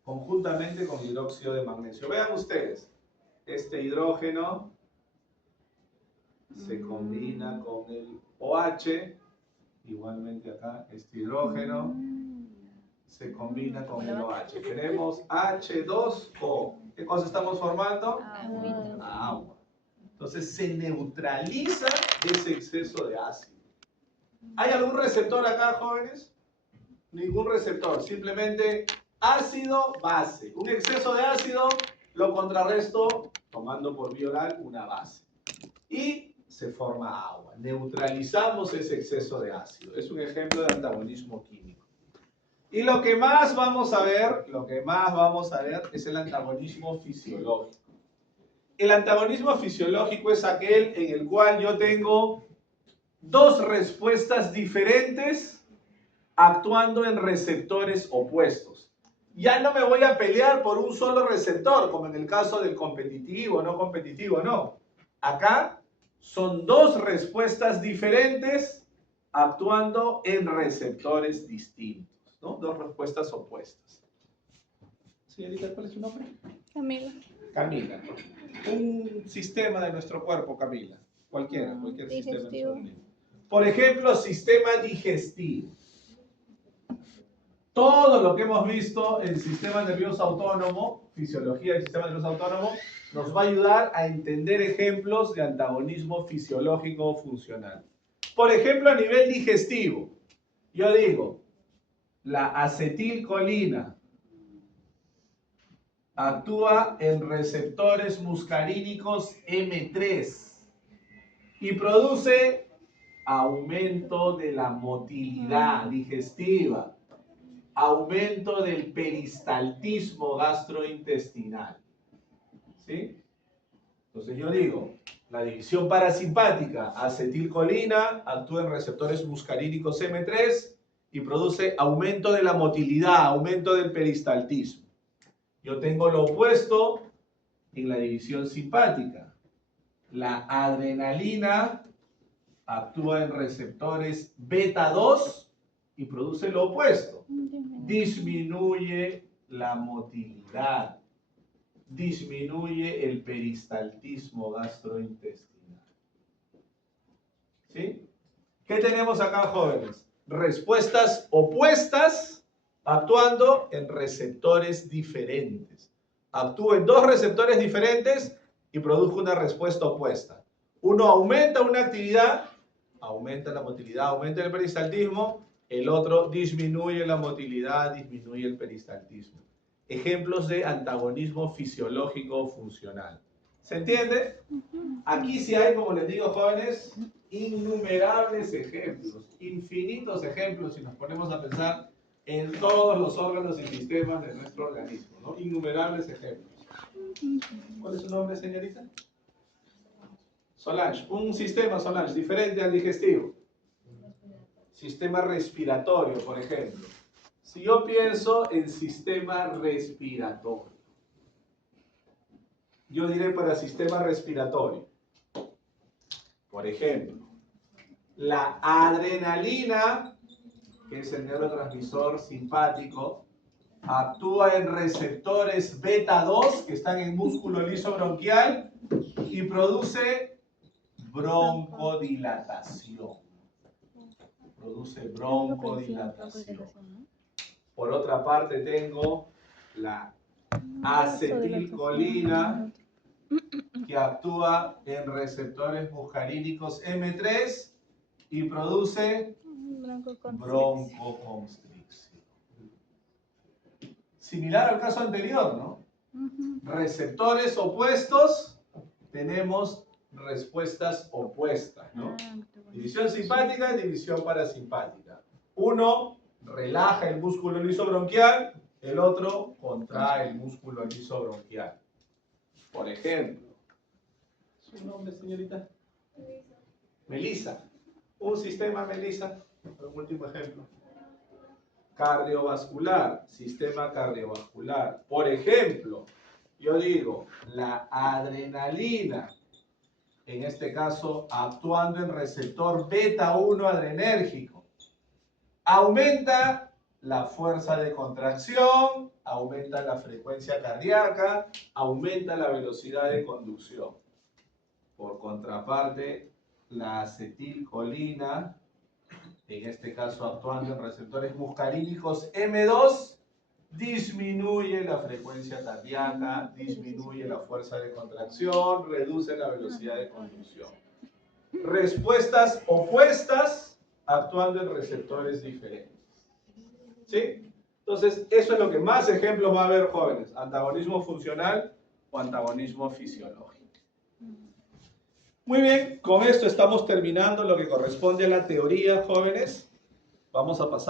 conjuntamente con hidróxido de magnesio. Vean ustedes, este hidrógeno se combina con el OH, igualmente acá este hidrógeno se combina con el OH. Tenemos H2O. ¿Qué cosa estamos formando? Agua. Entonces se neutraliza ese exceso de ácido. ¿Hay algún receptor acá, jóvenes? Ningún receptor, simplemente ácido, base. Un exceso de ácido lo contrarresto tomando por vía oral una base. Y se forma agua. Neutralizamos ese exceso de ácido. Es un ejemplo de antagonismo químico. Y lo que más vamos a ver, es el antagonismo fisiológico. El antagonismo fisiológico es aquel en el cual yo tengo dos respuestas diferentes actuando en receptores opuestos. Ya no me voy a pelear por un solo receptor, como en el caso del competitivo, no competitivo, no. Acá son dos respuestas diferentes actuando en receptores distintos, ¿no? Dos respuestas opuestas. Señorita, ¿cuál es su nombre? Camila. Camila. Un sistema de nuestro cuerpo, Camila. Cualquier sistema. Por ejemplo, sistema digestivo. Todo lo que hemos visto en el sistema nervioso autónomo, fisiología del sistema nervioso autónomo, nos va a ayudar a entender ejemplos de antagonismo fisiológico funcional. Por ejemplo, a nivel digestivo, yo digo, la acetilcolina actúa en receptores muscarínicos M3 y produce aumento de la motilidad digestiva, aumento del peristaltismo gastrointestinal. ¿Sí? Entonces yo digo, la división parasimpática, acetilcolina, actúa en receptores muscarínicos M3 y produce aumento de la motilidad, aumento del peristaltismo. Yo tengo lo opuesto en la división simpática. La adrenalina actúa en receptores beta 2 y produce lo opuesto. Disminuye la motilidad, disminuye el peristaltismo gastrointestinal. ¿Sí? ¿Qué tenemos acá, jóvenes? Respuestas opuestas actuando en receptores diferentes. Actúo en dos receptores diferentes y produjo una respuesta opuesta. Uno aumenta una actividad, aumenta la motilidad, aumenta el peristaltismo. El otro disminuye la motilidad, disminuye el peristaltismo. Ejemplos de antagonismo fisiológico funcional. ¿Se entiende? Aquí sí hay, como les digo, jóvenes, innumerables ejemplos, infinitos ejemplos, si nos ponemos a pensar en todos los órganos y sistemas de nuestro organismo, ¿no? Innumerables ejemplos. ¿Cuál es su nombre, señorita? Solange. Un sistema, Solange, diferente al digestivo. Sistema respiratorio, por ejemplo. Si yo pienso en sistema respiratorio, yo diré para sistema respiratorio, por ejemplo, la adrenalina, que es el neurotransmisor simpático, actúa en receptores beta 2 que están en músculo liso bronquial y produce broncodilatación. Produce broncodilatación. Por otra parte tengo la acetilcolina que actúa en receptores muscarínicos M3 y produce Broncoconstricción. Similar al caso anterior, ¿no? Receptores opuestos, tenemos respuestas opuestas, ¿no? División simpática, división parasimpática. Uno relaja el músculo liso bronquial, el otro contrae el músculo liso bronquial. Por ejemplo, ¿su nombre, señorita? Melissa. Un sistema, Melissa. Un último ejemplo. Cardiovascular, sistema cardiovascular. Por ejemplo, yo digo, la adrenalina, en este caso actuando en receptor beta 1 adrenérgico, aumenta la fuerza de contracción, aumenta la frecuencia cardíaca, aumenta la velocidad de conducción. Por contraparte, la acetilcolina, en este caso actuando en receptores muscarínicos M2, disminuye la frecuencia cardíaca, disminuye la fuerza de contracción, reduce la velocidad de conducción. Respuestas opuestas actuando en receptores diferentes. ¿Sí? Entonces, eso es lo que más ejemplos va a haber, jóvenes. Antagonismo funcional o antagonismo fisiológico. Muy bien, con esto estamos terminando lo que corresponde a la teoría, jóvenes. Vamos a pasar